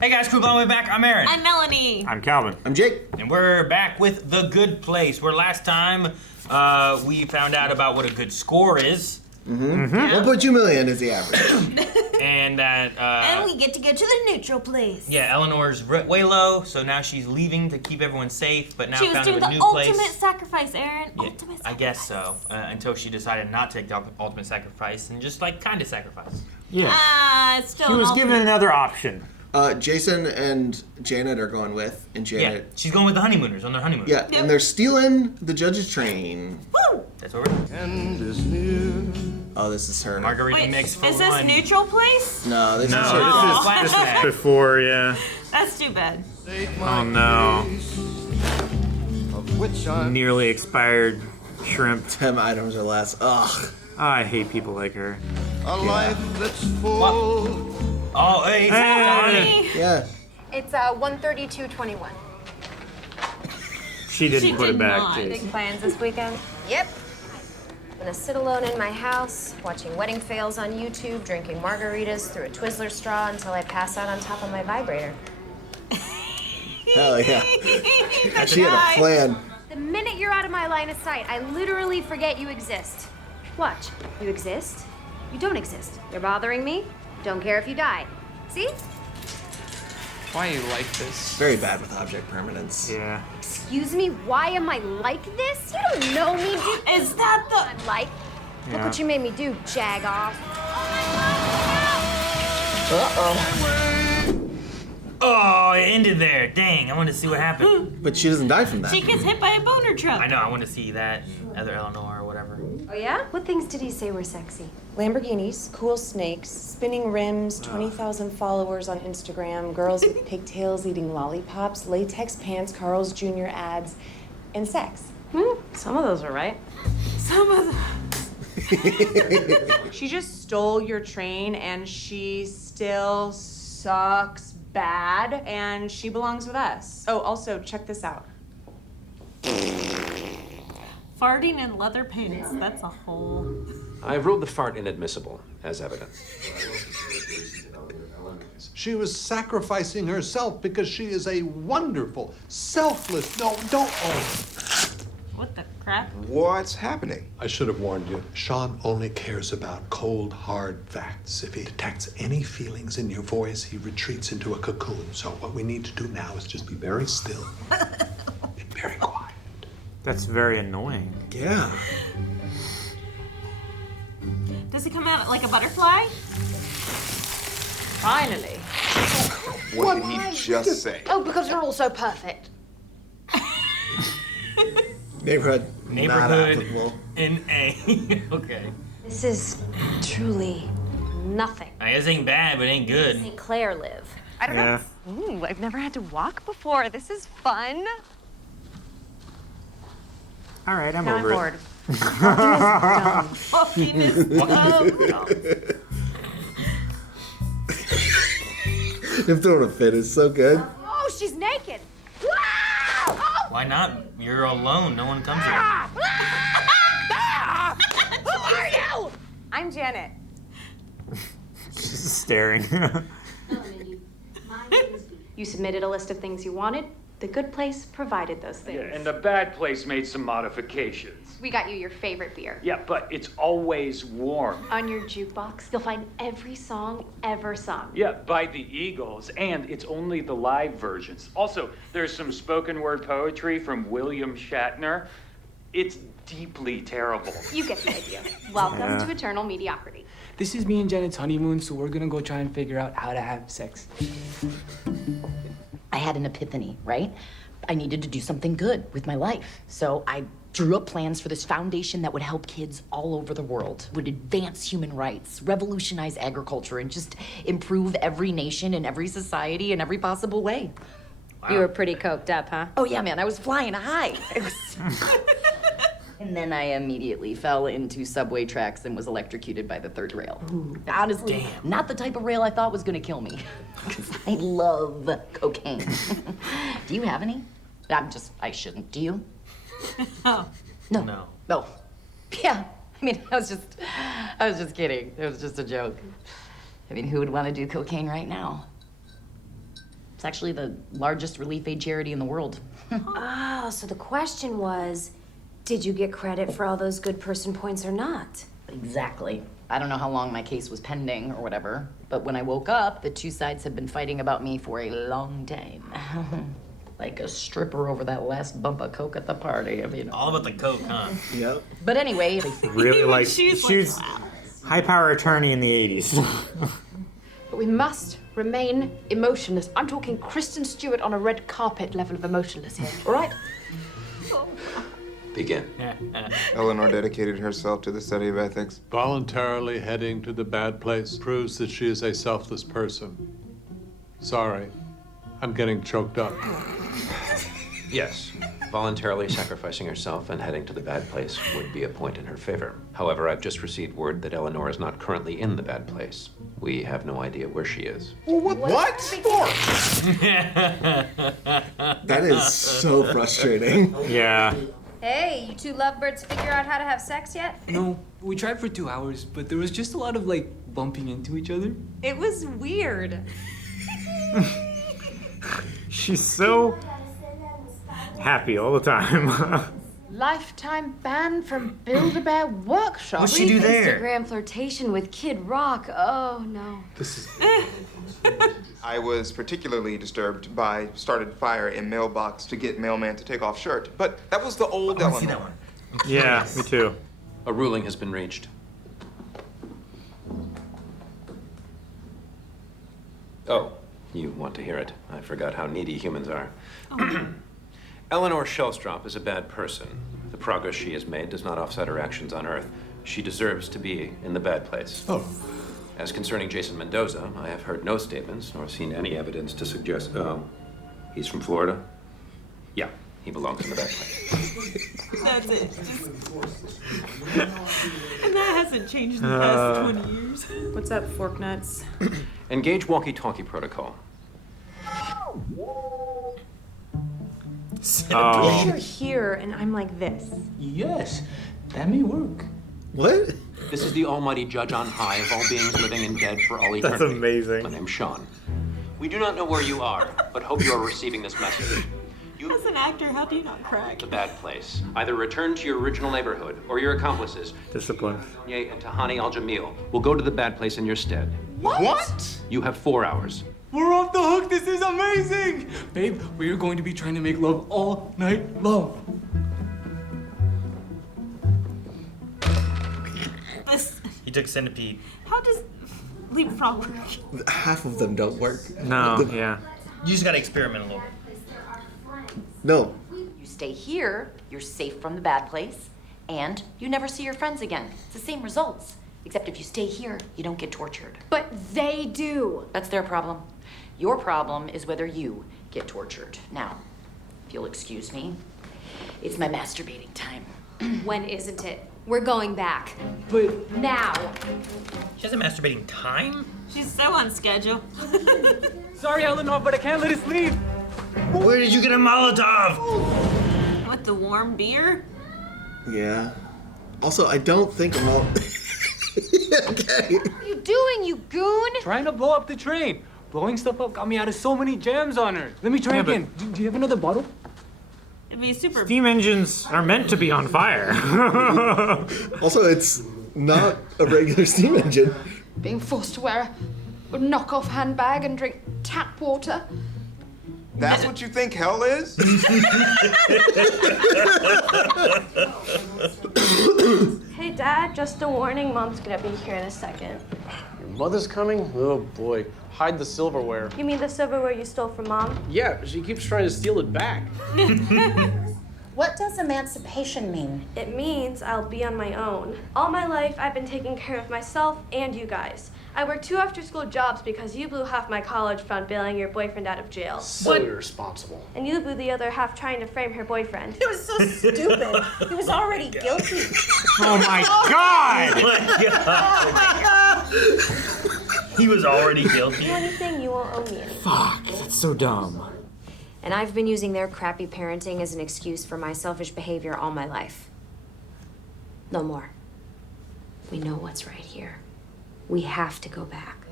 Hey guys, crew, way back. I'm Aaron. I'm Melanie. I'm Calvin. I'm Jake. And we're back with The Good Place, where last time we found out about what a good score is. Mm-hmm. Yeah. 1.2 million is the average. And that... and we get to go to the neutral place. Yeah, Eleanor's way low, so now she's leaving to keep everyone safe, but now she was found doing a the new ultimate place. sacrifice, Aaron. Yeah, ultimate sacrifice. I guess so, until she decided not to take the ultimate sacrifice and just, like, kind of sacrifice. Yeah. It's still She was given another option. Jason and Janet are going with, and Janet... Yeah, she's going with the honeymooners on their honeymoon. Yeah, and they're stealing the judge's train. Woo! That's what we're doing. Oh, this is her. Margarita mix for is one. this neutral place? No, this is her. Oh, This is before, yeah. That's too bad. Oh no. Nearly expired shrimp. 10 items or less. Ugh. I hate people like her. A life that's full. Oh, hey, Sorry. Yeah. It's 132.21. She didn't put did it back, not. Jason. Big plans this weekend? Yep. I'm gonna sit alone in my house, watching wedding fails on YouTube, drinking margaritas through a Twizzler straw until I pass out on top of my vibrator. Hell yeah. She had a plan. The minute you're out of my line of sight, I literally forget you exist. Watch. You exist. You don't exist. You're bothering me. Don't care if you die. See? Why are you like this? Very bad with object permanence. Yeah. Excuse me, why am I like this? You don't know me, dude. Is that the... I'm like, look what you made me do, jag off. Oh, it ended there. Dang, I want to see what happened. But she doesn't die from that. She gets hit by a boner truck. I know, I want to see that and other Eleanor or whatever. Oh yeah? What things did he say were sexy? Lamborghinis, cool snakes, spinning rims, 20,000 followers on Instagram, girls with pigtails eating lollipops, latex pants, Carl's Jr. ads, and sex. Some of those are right. Some of the... She just stole your train and she still sucks bad and she belongs with us. Oh, also, check this out. Farting in leather pants. That's a whole... I ruled the fart inadmissible as evidence. She was sacrificing herself because she is a wonderful, selfless, no, don't. Oh. What the crap? What's happening? I should have warned you. Sean only cares about cold, hard facts. If he detects any feelings in your voice, he retreats into a cocoon. So what we need to do now is just be very still and very quiet. That's very annoying. Yeah. Does it come out like a butterfly? Finally. What did he just say? Oh, because you're all so perfect. Neighborhood. Not Neighborhood applicable. in A. Okay. This is truly nothing. I guess it ain't bad, but it ain't good. St. Clair live. I don't Yeah. know. Ooh, I've never had to walk before. This is fun. All right, I'm Now I'm over bored. Fucking is dumb. Him throwing a fit is so good. Oh, she's naked. Wow! Oh! Why not? You're alone. No one comes here. Who are you? I'm Janet. Just staring. You submitted a list of things you wanted. The good place provided those things. Yeah, and the bad place made some modifications. We got you your favorite beer. Yeah, but it's always warm. On your jukebox, you'll find every song ever sung. Yeah, by the Eagles, and it's only the live versions. Also, there's some spoken word poetry from William Shatner. It's deeply terrible. You get the idea. Welcome to eternal mediocrity. This is me and Janet's honeymoon, so we're gonna go try and figure out how to have sex. I had an epiphany, right? I needed to do something good with my life. So I drew up plans for this foundation that would help kids all over the world, would advance human rights, revolutionize agriculture, and just improve every nation and every society in every possible way. Wow. You were pretty coked up, huh? Oh yeah, man, I was flying high. And then I immediately fell into subway tracks and was electrocuted by the third rail. Honestly, not the type of rail I thought was gonna kill me. Because I love cocaine. Do you have any? I shouldn't. Do you? No. No. No. No. Yeah. I mean, I was just kidding. It was just a joke. I mean, who would want to do cocaine right now? It's actually the largest relief aid charity in the world. Oh, so the question was, did you get credit for all those good person points or not? Exactly. I don't know how long my case was pending or whatever, but when I woke up, the two sides had been fighting about me for a long time. Like a stripper over that last bump of coke at the party, you know. All about the coke, huh? Yep. But anyway, Really like She was she's like, wow. high power attorney in the 80s. But we must remain emotionless. I'm talking Kristen Stewart on a red carpet level of emotionless here, all right? Begin. Eleanor dedicated herself to the study of ethics. Voluntarily heading to the bad place proves that she is a selfless person. Sorry, I'm getting choked up. Yes, voluntarily sacrificing herself and heading to the bad place would be a point in her favor. However, I've just received word that Eleanor is not currently in the bad place. We have no idea where she is. What? That is so frustrating. Yeah. Hey, you two lovebirds figure out how to have sex yet? No, we tried for 2 hours, but there was just a lot of like bumping into each other. It was weird. She's so happy all the time. Lifetime ban from Build-A-Bear Workshop. What'd she do there? Instagram flirtation with Kid Rock. Oh no. This is I was particularly disturbed by started fire in mailbox to get mailman to take off shirt. But that was the old I Eleanor. see that one. Yeah, me too. A ruling has been reached. Oh, you want to hear it. I forgot how needy humans are. Eleanor Shellstrop is a bad person. The progress she has made does not offset her actions on Earth. She deserves to be in the bad place. oh, As concerning Jason Mendoza, I have heard no statements nor seen any evidence to suggest. Oh, he's from Florida? Yeah, he belongs in the bad place. That's it. And that hasn't changed in the past 20 years. What's up, fork nuts? Engage walkie-talkie protocol. Oh. You're here and I'm like this. Yes, that may work. What? This is the almighty judge on high of all beings living and dead for all eternity. That's amazing. My name's Sean. We do not know where you are, but hope you are receiving this message. As an actor, how do you not crack? The bad place. Either return to your original neighborhood, or your accomplices, Discipline. Ye and Tahani Al-Jamil, will go to the bad place in your stead. What? You have 4 hours. We're off the hook. This is amazing. Babe, we are going to be trying to make love all night long. This, He took Centipede. how does leapfrog work? Half of them don't work. No, yeah. You just gotta experiment a little. No. You stay here, you're safe from the bad place, and you never see your friends again. It's the same results. Except if you stay here, you don't get tortured. But they do. That's their problem. Your problem is whether you get tortured. Now, if you'll excuse me, it's my masturbating time. When isn't it? We're going back. But Now. She has a masturbating time? She's so on schedule. sorry, Eleanor, but I can't let us leave. Where did you get a Molotov? With the warm beer? Yeah. Also, I don't think I'm all. Okay. What are you doing, you goon? Trying to blow up the train. Blowing stuff up got me out of so many jams on her. Let me try Yeah, again. Do you have another bottle? It'd be super. Steam engines are meant to be on fire. Also, it's not a regular steam engine. Being forced to wear a knockoff handbag and drink tap water. That's what you think hell is? Hey, Dad, just a warning. Mom's gonna be here in a second. Your mother's coming? Oh boy. Hide the silverware. You mean the silverware you stole from Mom? Yeah, she keeps trying to steal it back. What does emancipation mean? It means I'll be on my own. All my life, I've been taking care of myself and you guys. I worked 2 after-school jobs because you blew half my college fund bailing your boyfriend out of jail. So irresponsible. And you blew the other half trying to frame her boyfriend. It was so stupid. He was already guilty. Oh my god! Oh my god! He was already guilty. Do anything, you won't owe me anything. Fuck, that's so dumb. And I've been using their crappy parenting as an excuse for my selfish behavior all my life. No more. We know what's right here. We have to go back.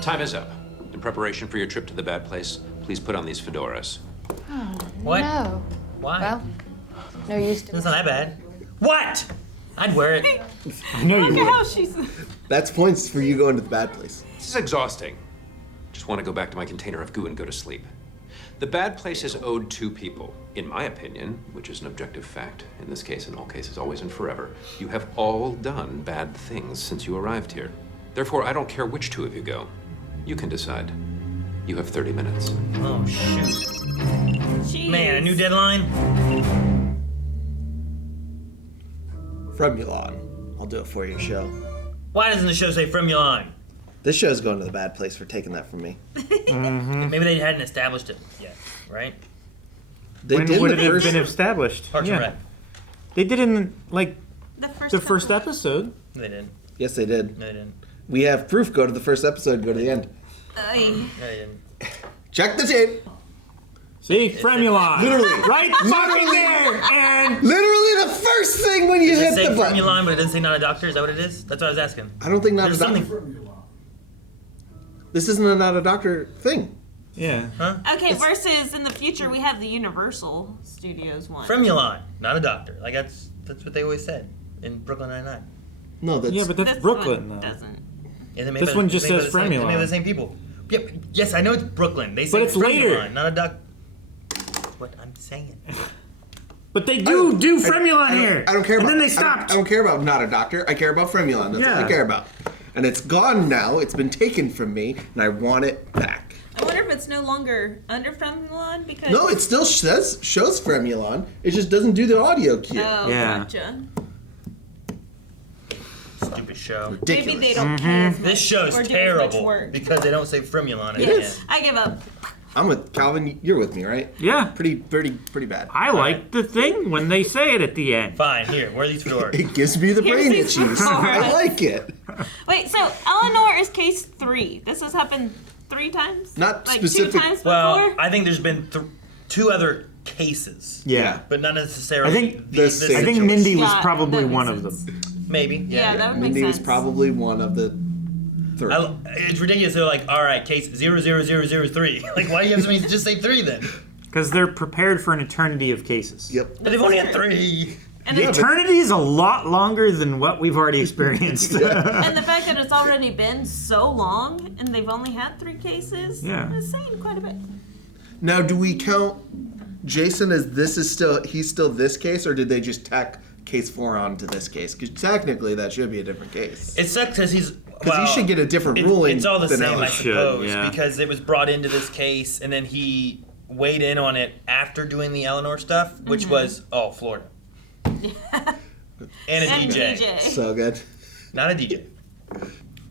Time is up. In preparation for your trip to the bad place, please put on these fedoras. Oh, What? no. Why? Well, no use to It's not that bad. What? I'd wear it. I know you Look at would. how she's. That's points for you going to the bad place. This is exhausting. Just want to go back to my container of goo and go to sleep. The bad place is owed to people. In my opinion, which is an objective fact, in this case, in all cases, always and forever, you have all done bad things since you arrived here. Therefore, I don't care which two of you go. You can decide. You have 30 minutes. Oh, shoot. Jeez. Man, a new deadline? Fremu-Gone. I'll do it for you, show. Why doesn't the show say Fremu-Gone? This show's going to the bad place for taking that from me. Maybe they hadn't established it yet, right? They When did would the it have first- been established? Parks and Rec. They did in, like, The first episode. They didn't. Yes, they did. No, they didn't. We have proof. Go to the first episode. Go to the end. No, they didn't. Check the tape. See? Fremu-Gone. Literally. Right fucking there! And... Literally the first thing when you Does it hit say the button. Fremu-Gone, but it doesn't say not a doctor? Is that what it is? That's what I was asking. I don't think not There's a doctor. something. This isn't a not a doctor thing. Yeah. Huh? Okay, versus in the future we have the Universal Studios one. Fremu-Gone, not a doctor. Like that's what they always said in Brooklyn Nine-Nine. No, that's... Yeah, but that's This Brooklyn, one though. doesn't. Is it made This by- one just made by says the same- Fremu-Gone. Made by the same people. Yep. Yes, I know it's Brooklyn. They say But it's later. Fremu-Gone, not a doctor. What I'm saying. But they do Fremu-Gone here. I don't care and about... then they stopped. I don't care about not a doctor. I care about Fremu-Gone. That's all I Yeah. care about. And it's gone now. It's been taken from me, and I want it back. I wonder if it's no longer under Fremu-Gone because. No, it still shows Fremu-Gone. It just doesn't do the audio cue. Oh, Yeah. gotcha. Stupid show. Ridiculous. Maybe they don't care as much. This show's or do as much terrible work. because they don't say Fremu-Gone. It at the is. end. I give up. I'm with Calvin. You're with me, right? Yeah. Pretty bad. I like the thing when they say it at the end. Fine, here, where are these fedoras? It gives me the Here's brain these itchies. I fedoras. like it. Wait, so Eleanor is case 3. This has happened 3 times? Not like specific- 2 times before? Well, I think there's been 2 other cases. Yeah. But not necessarily. I think the this same I think choice. Mindy was Yeah, probably that one makes of sense. them. Maybe. Yeah, that would Mindy make was sense. probably one of the 3. It's ridiculous. They're like, all right, case 00003. Like, why do you have somebody just say 3 then? Because they're prepared for an eternity of cases. Yep. But they've only had 3. And, Yeah, it's, Eternity is a lot longer than what we've already experienced. and the fact that it's already been so long and they've only had 3 cases Yeah. is saying quite a bit. Now, do we count Jason as he's still this case, or did they just tack case 4 onto this case? Because technically, that should be a different case. It sucks because he's. Because he should get a different ruling. It's all the than same, I Eleanor. suppose, yeah. because it was brought into this case, and then he weighed in on it after doing the Eleanor stuff, which was Florida, and a And DJ. So good. Not a DJ.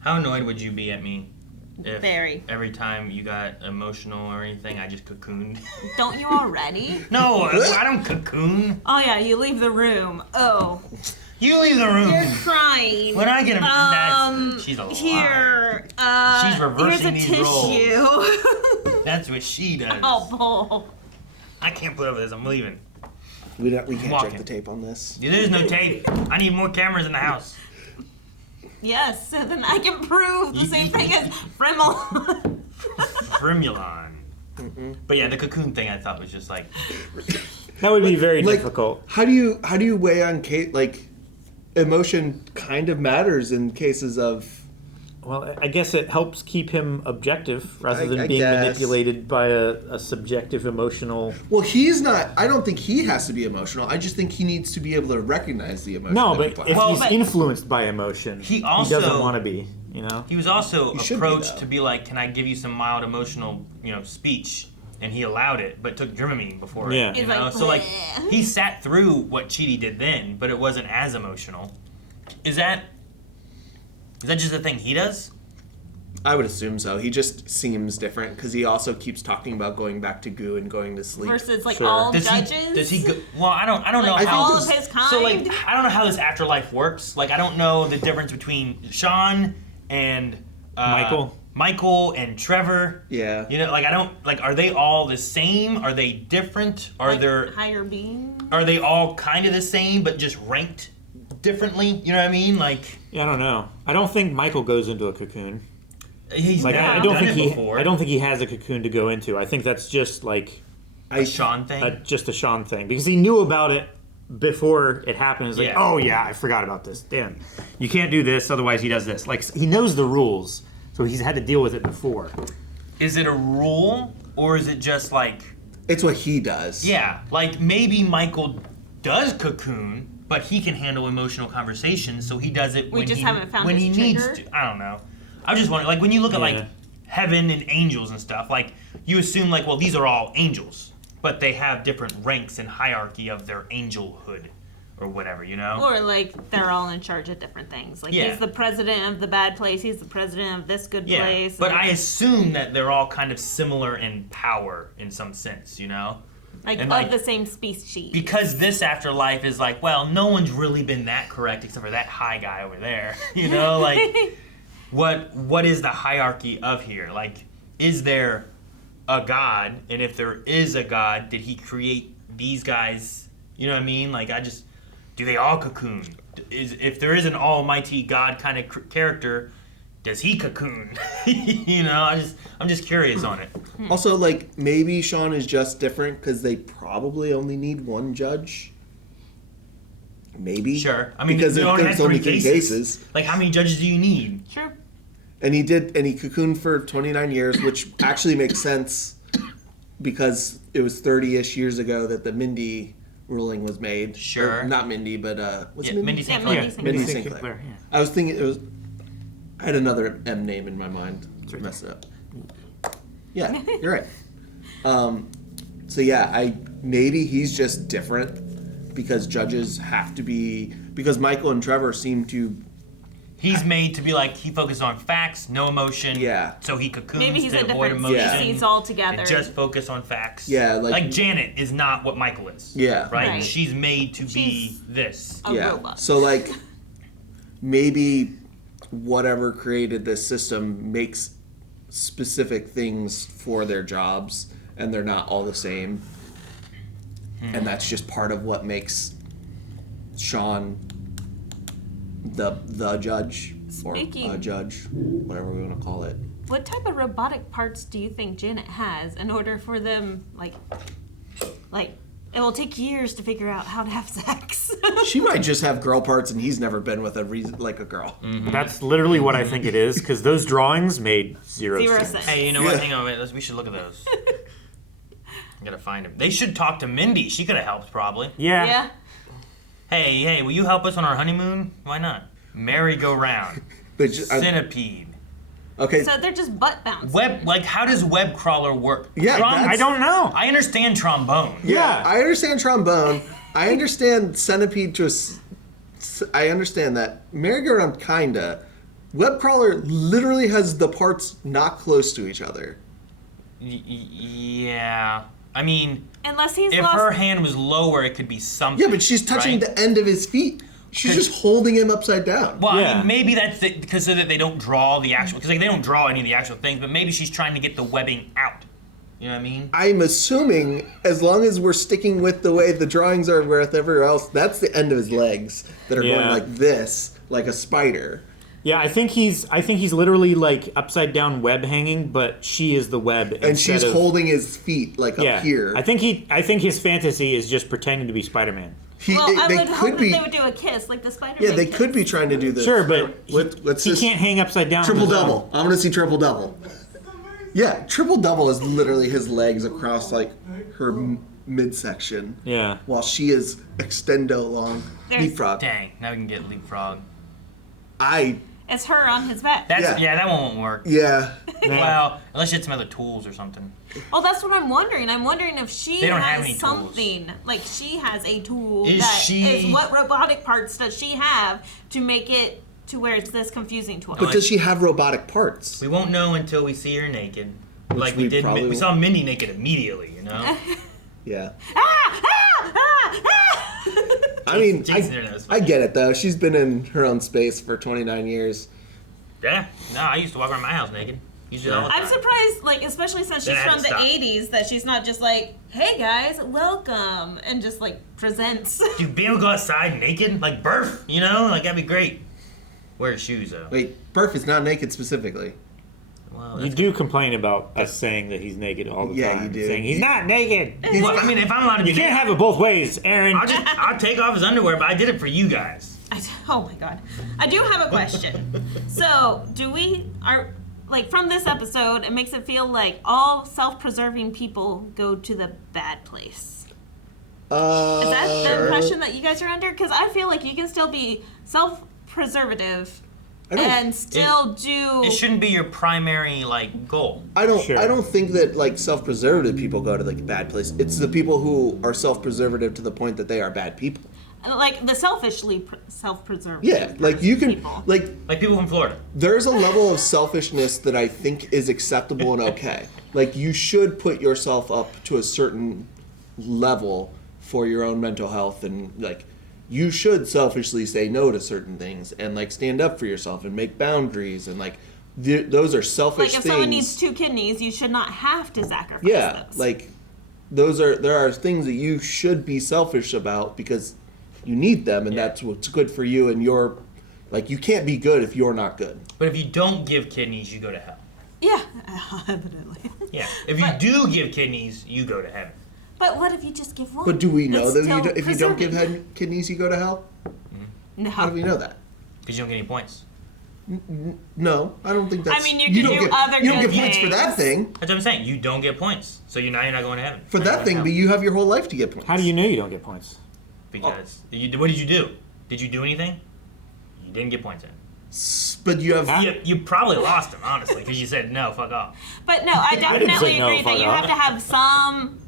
How annoyed would you be at me if Very. every time you got emotional or anything, I just cocooned? Don't you already? No, I don't cocoon. Oh yeah, you leave the room. Oh, You leave the room. you're crying. When I get she's a liar. Here. She's reversing here's a these roles. tissue. That's what she does. Oh, Paul. I can't put up with this. I'm leaving. We can't Walking. check the tape on this. There's no tape. I need more cameras in the house. Yes, so then I can prove the same thing as Fremu. Fremu-Gone. But yeah, the cocoon thing I thought was just like That would be very difficult. How do you weigh on case emotion kind of matters in cases of. Well, I guess it helps keep him objective rather than I being guess. manipulated by a subjective emotional. Well, he's not. I don't think he has to be emotional. I just think he needs to be able to recognize the emotion. No, that but people if have. he's influenced by emotion, He he also- doesn't want to be. You know. he was also He should be, approached though. to be like, can I give you some mild emotional, speech? And he allowed it, but took Dramamine before Yeah. it. You He's know? like, So like "Bleh." he sat through what Chidi did then, but it wasn't as emotional. Is that just a thing he does? I would assume so. He just seems different because he also keeps talking about going back to goo and going to sleep. Versus like Sure. all Does judges. he go, well, I don't know Like, how all of his kind. So like I don't know how this afterlife works. Like I don't know the difference between Sean and Michael and Trevor. Yeah. You know, like I don't like. Are they all the same? Are they different? Are like, there? higher being. Are they all kind of the same but just ranked differently? You know what I mean? Like Yeah, I don't know. I don't think Michael goes into a cocoon. He's like never I don't done think it he before. I don't think he has a cocoon to go into. I think that's just like a Sean thing. Just a Sean thing because he knew about it before it happened. It's like, Yeah. oh yeah, I forgot about this. Damn, you can't do this, otherwise he does this. Like he knows the rules, so he's had to deal with it before. Is it a rule or is it just like? It's what he does. Yeah, like maybe Michael does cocoon, but he can handle emotional conversations, so he does it We when just he, haven't found when his he needs trigger? to. I don't know. I was just wondering, like when you look at Yeah. like heaven and angels and stuff, like you assume like, well, these are all angels, but they have different ranks and hierarchy of their angelhood or whatever, you know? Or like they're all in charge of different things. Like Yeah. he's the president of the bad place, he's the president of this good Yeah, place. but and I assume that they're all kind of similar in power in some sense, you know? like and, of like, the same species. Because this afterlife is like, well, no one's really been that correct except for that high guy over there. You know, like what is the hierarchy of here? Like, is there a God? And if there is a God, did he create these guys? You know what I mean? Like, do they all cocoon? If there is an almighty God kind of character, does he cocoon? You know, I'm just curious on it. Also, like, maybe Sean is just different because they probably only need one judge. Maybe. Sure. I mean, because you only there's had only 3 3 cases. Like, how many judges do you need? Sure. And he cocooned for 29 years, which actually makes sense because it was 30-ish years ago that the Mindy ruling was made. Sure. Or not Mindy, but what's Yeah, Mindy? Mindy St. Clair. Mindy St. Clair. Yeah. I was thinking it was. I had another M name in my mind. Messed it up. Yeah, you're right. So yeah, maybe he's just different because judges have to be, because Michael and Trevor seem to. He's made to be like, he focuses on facts, no emotion. Yeah. So he cocoons Maybe he's to a avoid different emotion. species altogether. And just focus on facts. Yeah, like Janet is not what Michael is. Yeah. Right? Right. She's made to be this. Robot. So like, maybe whatever created this system makes specific things for their jobs, and they're not all the same. And that's just part of what makes Sean the judge or Speaking- a judge, whatever we want to call it. What type of robotic parts do you think Janet has in order for them, like it will take years to figure out how to have sex? She might just have girl parts, and he's never been with a girl. That's literally what I think it is because those drawings made zero sense. Hey, you know what? Hang on, wait. We should look at those. I gotta find him. They should talk to Mindy. She could have helped, probably. Yeah. Hey, will you help us on our honeymoon? Why not? Merry-go-round. Centipede. Okay. So they're just butt bouncing. How does web crawler work? Yeah, I don't know. I understand trombone. Yeah, I understand trombone. I understand centipede I understand that. Merry-go-round, kinda. Web crawler literally has the parts not close to each other. Yeah. I mean, unless he's if lost... her hand was lower, it could be something. Yeah, but she's touching the end of his feet. She's just holding him upside down. Well, I mean, maybe that's because so that they don't draw the actual, because they don't draw any of the actual things, but maybe she's trying to get the webbing out. You know what I mean? I'm assuming, as long as we're sticking with the way the drawings are with everywhere else, that's the end of his legs that are going like this, like a spider. Yeah, I think he's literally like upside down web hanging, but she is the web. And she's holding his feet like up here. I think his fantasy is just pretending to be Spider-Man. I would hope that they would do a kiss, like the Spider-Man Yeah, they kiss. could be trying to do this. Sure, but he can't hang upside down. Triple double. I want to see triple double. Yeah, triple double is literally his legs across like her midsection. Yeah. While she is extendo long. Leapfrog. Dang, now we can get leapfrog. It's her on his back. Yeah, that one won't work. Yeah. Well, unless you had some other tools or something. Well, that's what I'm wondering. I'm wondering if she They don't have has any tools. something. Like, she has a tool Is that she- is what robotic parts does she have to make it to where it's this confusing to us? But does she have robotic parts? We won't know until we see her naked. Which Like we we did. probably We saw Mindy naked immediately, you know? Yeah. I mean, I get it though. She's been in her own space for 29 years. Yeah. No, I used to walk around my house naked. Usually all the time. I'm surprised, like, especially since Then she's I had from to the stop. 80s, that she's not just like, hey guys, welcome, and just like presents. Dude, being able to go outside naked, like Burf, you know? Like, that'd be great. Wear shoes, though. Wait, Burf is not naked specifically. Well, You do complain about us saying that he's naked all the time. Yeah, you do. Saying he's not naked. Well, I mean, if I'm allowed to be You can't naked, have it both ways, Aaron. I'll take off his underwear, but I did it for you guys. Oh my god. I do have a question. So, from this episode, it makes it feel like all self-preserving people go to the bad place. Is that the impression that you guys are under? Because I feel like you can still be self-preservative and still do. It shouldn't be your primary goal. I don't think that self-preservative people go to a bad place. It's the people who are self-preservative to the point that they are bad people. Like the selfishly self-preserving. Yeah, you can like people from Florida. There's a level of selfishness that I think is acceptable and okay. You should put yourself up to a certain level for your own mental health, and you should selfishly say no to certain things and stand up for yourself and make boundaries and those are selfish things. Like if someone needs 2 kidneys, you should not have to sacrifice those. There are things that you should be selfish about because you need them, and that's what's good for you, and you're you can't be good if you're not good. But if you don't give kidneys, you go to hell. Yeah, evidently. Yeah, if you do give kidneys, you go to heaven. But what if you just give one? But do we know that if you don't give kidneys, you go to hell? No. How do we know that? Because you don't get any points. No, I don't think that's... I mean, you can do other You don't good get points for that thing. That's what I'm saying. You don't get points. So you're not going to heaven. For that thing, but you have your whole life to get points. How do you know you don't get points? Because what did you do? Did you do anything? You didn't get points in. But you have... You probably lost them, honestly, because you said, no, fuck off. But no, I definitely agree that you have to have some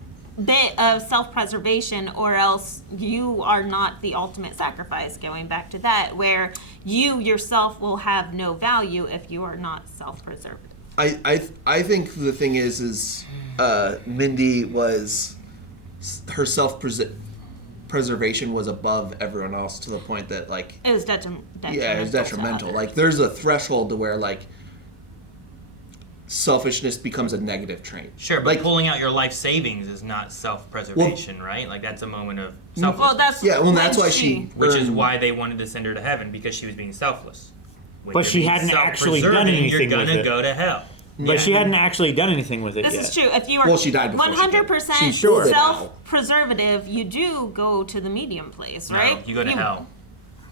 bit of self-preservation, or else you are not the ultimate sacrifice, going back to that, where you yourself will have no value if you are not self-preservative. I think the thing is Mindy was... Her self-preservation was above everyone else to the point that it was detrimental. Yeah, it was detrimental. There's a threshold to where selfishness becomes a negative trait. Sure, but pulling out your life savings is not self-preservation, right? That's a moment of selflessness. That's why she... Which is why they wanted to send her to heaven, because she was being selfless. But she hadn't actually done anything you're with gonna it. go to hell. But she hadn't actually done anything with it yet. This is true. If you are she died before 100% sure. self-preservative, you do go to the medium place, right? No, you go to hell.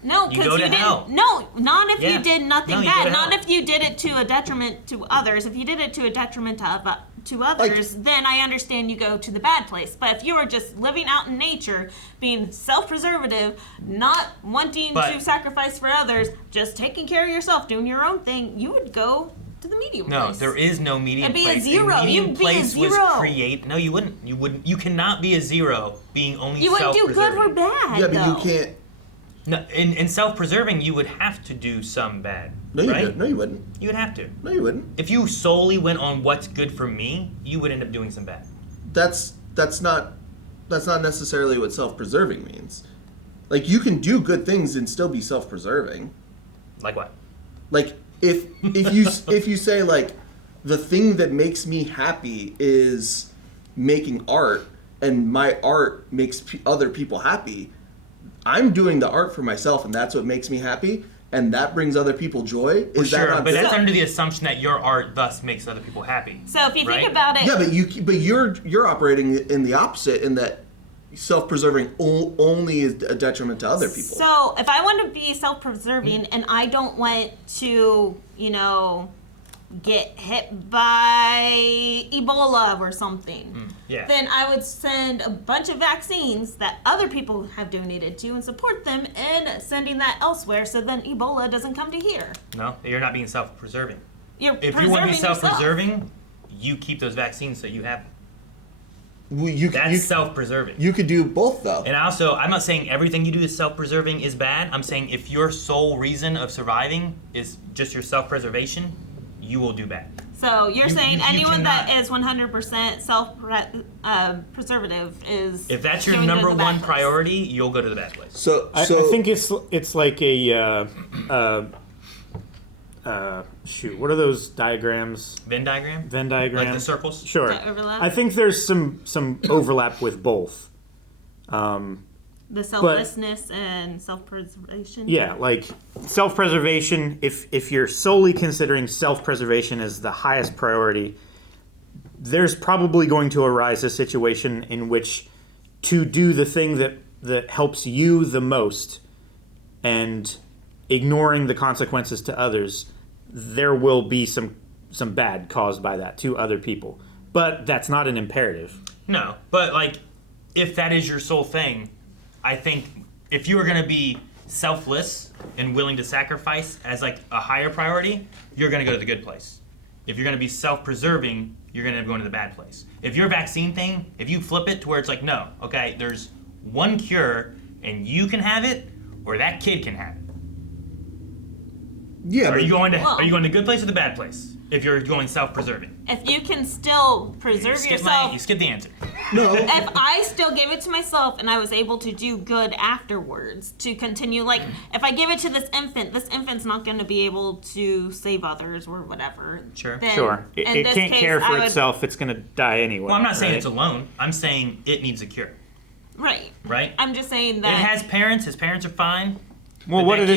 No, because you didn't. Hell. No, not if you did nothing bad. Not hell. if you did it to a detriment to others. If you did it to a detriment to others, then I understand you go to the bad place. But if you are just living out in nature, being self-preservative, not wanting to sacrifice for others, just taking care of yourself, doing your own thing, you would go to the medium place. No, there is no medium place. It'd be a zero. You'd be a zero. No, you wouldn't. You cannot be a zero being only you self-preserving. You wouldn't do good or bad, Yeah, but you can't... No, in self-preserving, you would have to do some bad. No, you right? didn't. No, you wouldn't. You would have to. No, you wouldn't. If you solely went on what's good for me, you would end up doing some bad. That's not necessarily what self-preserving means. You can do good things and still be self-preserving. Like what? If you say the thing that makes me happy is making art, and my art makes other people happy, I'm doing the art for myself, and that's what makes me happy, and that brings other people joy. Is that not but that's under the assumption that your art thus makes other people happy. So if you think about it, yeah, but you're operating in the opposite, in that self-preserving only is a detriment to other people. So if I want to be self-preserving and I don't want to, get hit by Ebola or something, then I would send a bunch of vaccines that other people have donated to and support them in sending that elsewhere, so then Ebola doesn't come to here. No, you're not being self-preserving. If you want to be self-preserving, you keep those vaccines so you have them. That's self-preserving. You could do both, though. And also, I'm not saying everything you do is self-preserving is bad. I'm saying if your sole reason of surviving is just your self-preservation, you will do bad. So you're saying anyone that is 100% self-preservative is... If that's your number one priority, you'll go to the bad place. So I think it's like a... what are those diagrams? Venn diagram? Venn diagram. Like the circles? Sure. That overlap? I think there's some overlap with both. The selflessness and self-preservation? Yeah, like self-preservation, if you're solely considering self-preservation as the highest priority, there's probably going to arise a situation in which to do the thing that helps you the most and ignoring the consequences to others, there will be some bad caused by that to other people. But that's not an imperative. No, but like, if that is your sole thing, I think if you are going to be selfless and willing to sacrifice as like a higher priority, you're going to go to the good place. If you're going to be self-preserving, you're going to end up going to the bad place. If your vaccine thing, if you flip it to where it's like, no, okay, there's one cure and you can have it or that kid can have it. Yeah. Are you going to the good place or the bad place? If you're going self-preserving. If you can still preserve yourself. You skip the answer. No. If I still gave it to myself and I was able to do good afterwards to continue, like if I give it to this infant's not going to be able to save others or whatever. Sure. Then Sure. It can't care for itself. It's going to die anyway. Well, I'm not saying right? it's alone. I'm saying it needs a cure. Right. Right? I'm just saying that. It has parents. His parents are fine. Well, what did the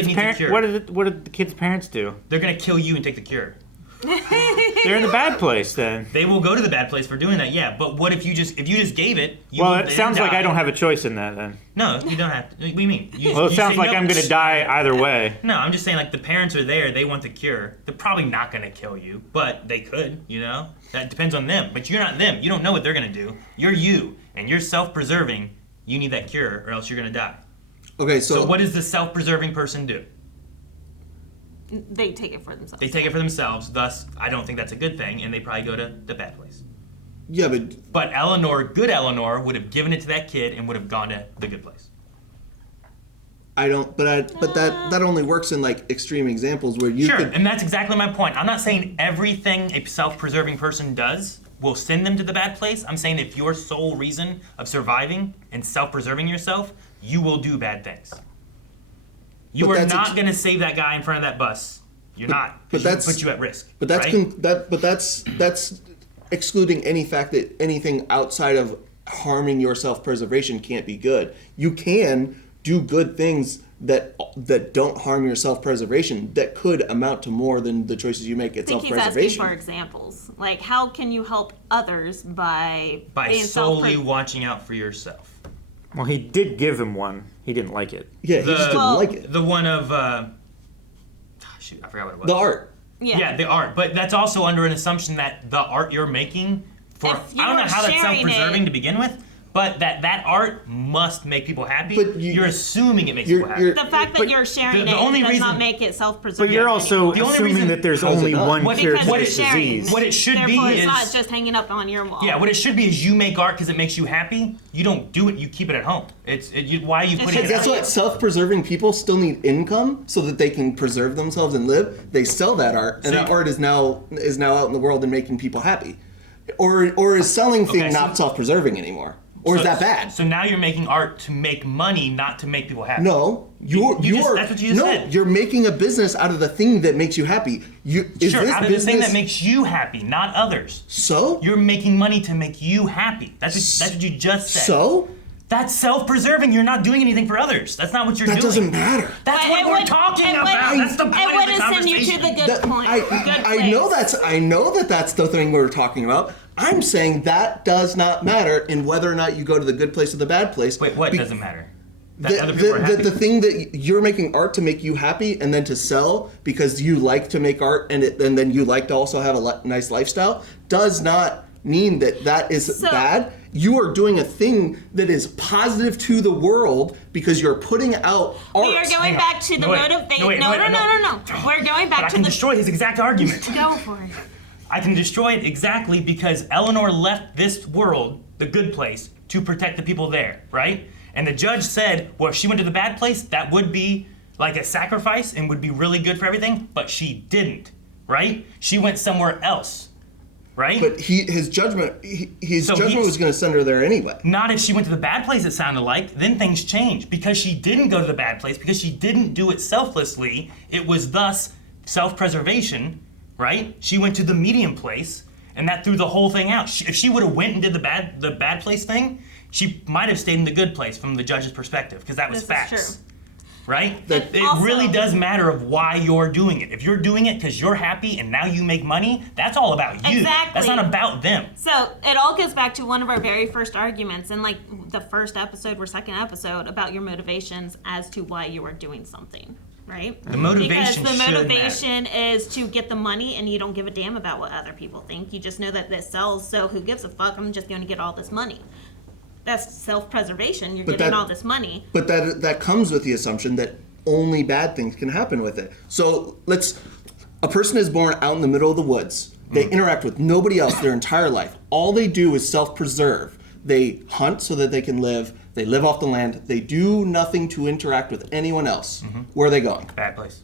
kid's parents do? They're going to kill you and take the cure. They're in the bad place then. They will go to the bad place for doing that, yeah. But what if you just gave it? Well, it sounds like I don't have a choice in that then. No, you don't have to. What do you mean? It sounds like I'm going to die either way. No, I'm just saying like the parents are there. They want the cure. They're probably not going to kill you, but they could. You know, that depends on them. But you're not them. You don't know what they're going to do. You're you, and you're self-preserving. You need that cure, or else you're going to die. Okay, so what does the self-preserving person do? They take it for themselves. They take it for themselves. Thus, I don't think that's a good thing, and they probably go to the bad place. Yeah, but Eleanor, good Eleanor, would have given it to that kid and would have gone to the good place. But that only works in like extreme examples where you sure, could. And that's exactly my point. I'm not saying everything a self-preserving person does will send them to the bad place. I'm saying if your sole reason of surviving and self-preserving yourself, you will do bad things. You are not going to save that guy in front of that bus. You're not. But that's put you at risk. But that's right? that's excluding any fact that anything outside of harming your self-preservation can't be good. You can do good things that don't harm your self-preservation that could amount to more than the choices you make at self-preservation. I think he's asking for examples. Like, how can you help others by being solely watching out for yourself? Well, he did give him one. He didn't like it. Yeah, he just didn't like it. The one of, shoot, I forgot what it was. The art. Yeah, the art. But that's also under an assumption that the art you're making, I don't know how that's self-preserving to begin with, but that art must make people happy. But you're assuming it makes people happy. The fact that you're sharing it does not make it self-preserving. But you're also assuming that there's only one cure to this disease. What it should be Therefore, is it's not just hanging up on your wall. Yeah, what it should be is you make art because it makes you happy. You don't do it. You keep it at home. Why are you putting it? That's what self-preserving people still need income so that they can preserve themselves and live. They sell that art, and that art is now out in the world and making people happy, or is selling thing not self-preserving anymore. Or is that bad? So now you're making art to make money, not to make people happy. No, that's what you just said. You're making a business out of the thing that makes you happy. Out of the thing that makes you happy, not others. So? You're making money to make you happy. That's what you just said. So? That's self-preserving. You're not doing anything for others. That's not what you're doing. That doesn't matter. That's what we're talking about. That's the point of the conversation. It wouldn't send you to the good point. I know that's the thing we're talking about. I'm saying that does not matter in whether or not you go to the good place or the bad place. Wait, what doesn't matter? The thing that you're making art to make you happy and then to sell because you like to make art and then you like to also have a nice lifestyle does not mean that is bad. You are doing a thing that is positive to the world because you're putting out art. We are going back to the motivation. No. We're going back to I can destroy his exact argument. Go for it. I can destroy it exactly because Eleanor left this world, the good place, to protect the people there, right? And the judge said, well, if she went to the bad place, that would be like a sacrifice and would be really good for everything, but she didn't, right? She went somewhere else, right? But his judgment was going to send her there anyway. Not if she went to the bad place, it sounded like. Then things changed. Because she didn't go to the bad place, because she didn't do it selflessly, it was thus self-preservation, right? She went to the medium place, And that threw the whole thing out. If she would have went and did the bad place thing, she might have stayed in the good place from the judge's perspective, because that was facts. Is true. Right? It really does matter of why you're doing it. If you're doing it because you're happy and now you make money, that's all about you. Exactly. That's not about them. So it all goes back to one of our very first arguments in like the first episode or second episode about your motivations as to why you are doing something. Right? The motivation because the should motivation is to get the money, and you don't give a damn about what other people think. You just know that this sells, so who gives a fuck? I'm just going to get all this money. That's self-preservation. You're getting all this money. But that comes with the assumption that only bad things can happen with it. So a person is born out in the middle of the woods. They interact with nobody else their entire life. All they do is self-preserve. They hunt so that they can live. They live off the land. They do nothing to interact with anyone else. Where are they going? Bad place.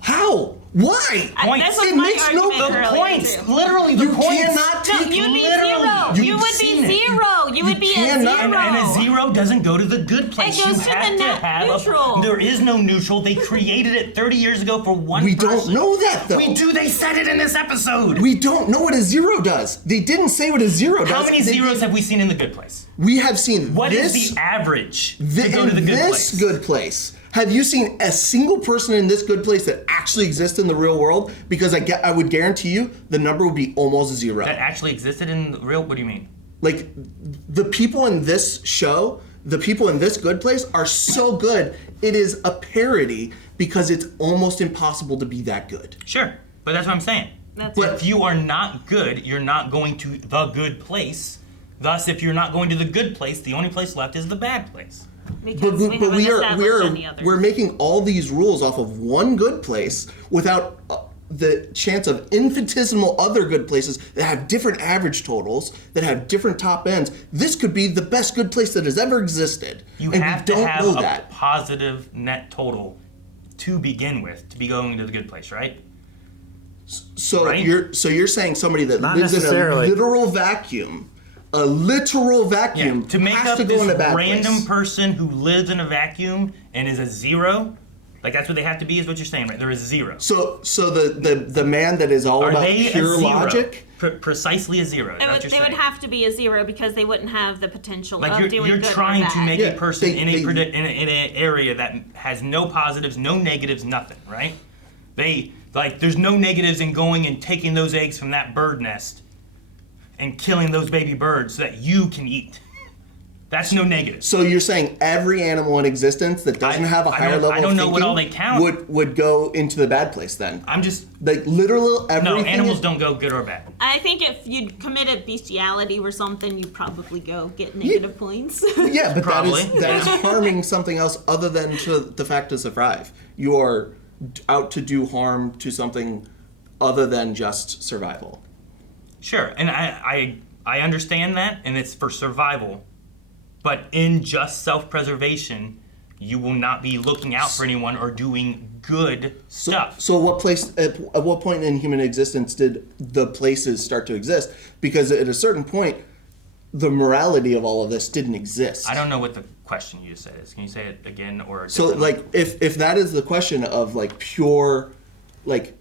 How? Why? Points. It makes no points. Literally the you points. Cannot take you would be literally. zero. You would be zero. You would be a zero. And a zero doesn't go to the good place. It goes you to have the to net have neutral. there is no neutral. They created it 30 years ago for one We person. don't know that, though. We do. They said it in this episode. We don't know what a zero does. They didn't say what a zero does. How many zeros have we seen in the good place? We have seen What this. is the average to go to the good this place? good place. Have you seen a single person in this good place that actually exists in the real world? Because I would guarantee you the number would be almost zero. That actually existed in the real? What do you mean? Like, the people in this show, the people in this good place are so good, it is a parody because it's almost impossible to be that good. Sure, but that's what I'm saying. But if you are not good, you're not going to the good place. Thus, if you're not going to the good place, the only place left is the bad place. Because we're making all these rules off of one good place without the chance of infinitesimal other good places that have different average totals, that have different top ends. This could be the best good place that has ever existed. You and have we to don't have know a that. positive net total to begin with to be going to the good place, right? So right? you're saying somebody that Not lives in a necessarily. literal vacuum. A literal vacuum to make has up to go in a this bad random place. person who lives in a vacuum and is a zero, like that's what they have to be, is what you're saying, right? There is zero. So the man that is all Are about they pure a zero? Precisely Precisely a zero. Is that what you're They saying? would have to be a zero because they wouldn't have the potential Like of doing you're good or trying to bad. make a person in an area that has no positives, no negatives, nothing, right? There's no negatives in going and taking those eggs from that bird nest and killing those baby birds so that you can eat. That's no negative. So you're saying every animal in existence that doesn't have a higher level of thinking know what all they count. would go into the bad place then? I'm just like literal everything. No, animals don't go good or bad. I think if you committed bestiality or something, you'd probably go get negative points. Yeah, but Probably. that is harming something else other than to the fact to survive. You are out to do harm to something other than just survival. Sure, and I understand that, and it's for survival. But in just self-preservation, you will not be looking out for anyone or doing good stuff. So what place? At what point in human existence did the places start to exist? Because at a certain point, the morality of all of this didn't exist. I don't know what the question you just said is. Can you say it again or? So like, if that is the question of like pure, like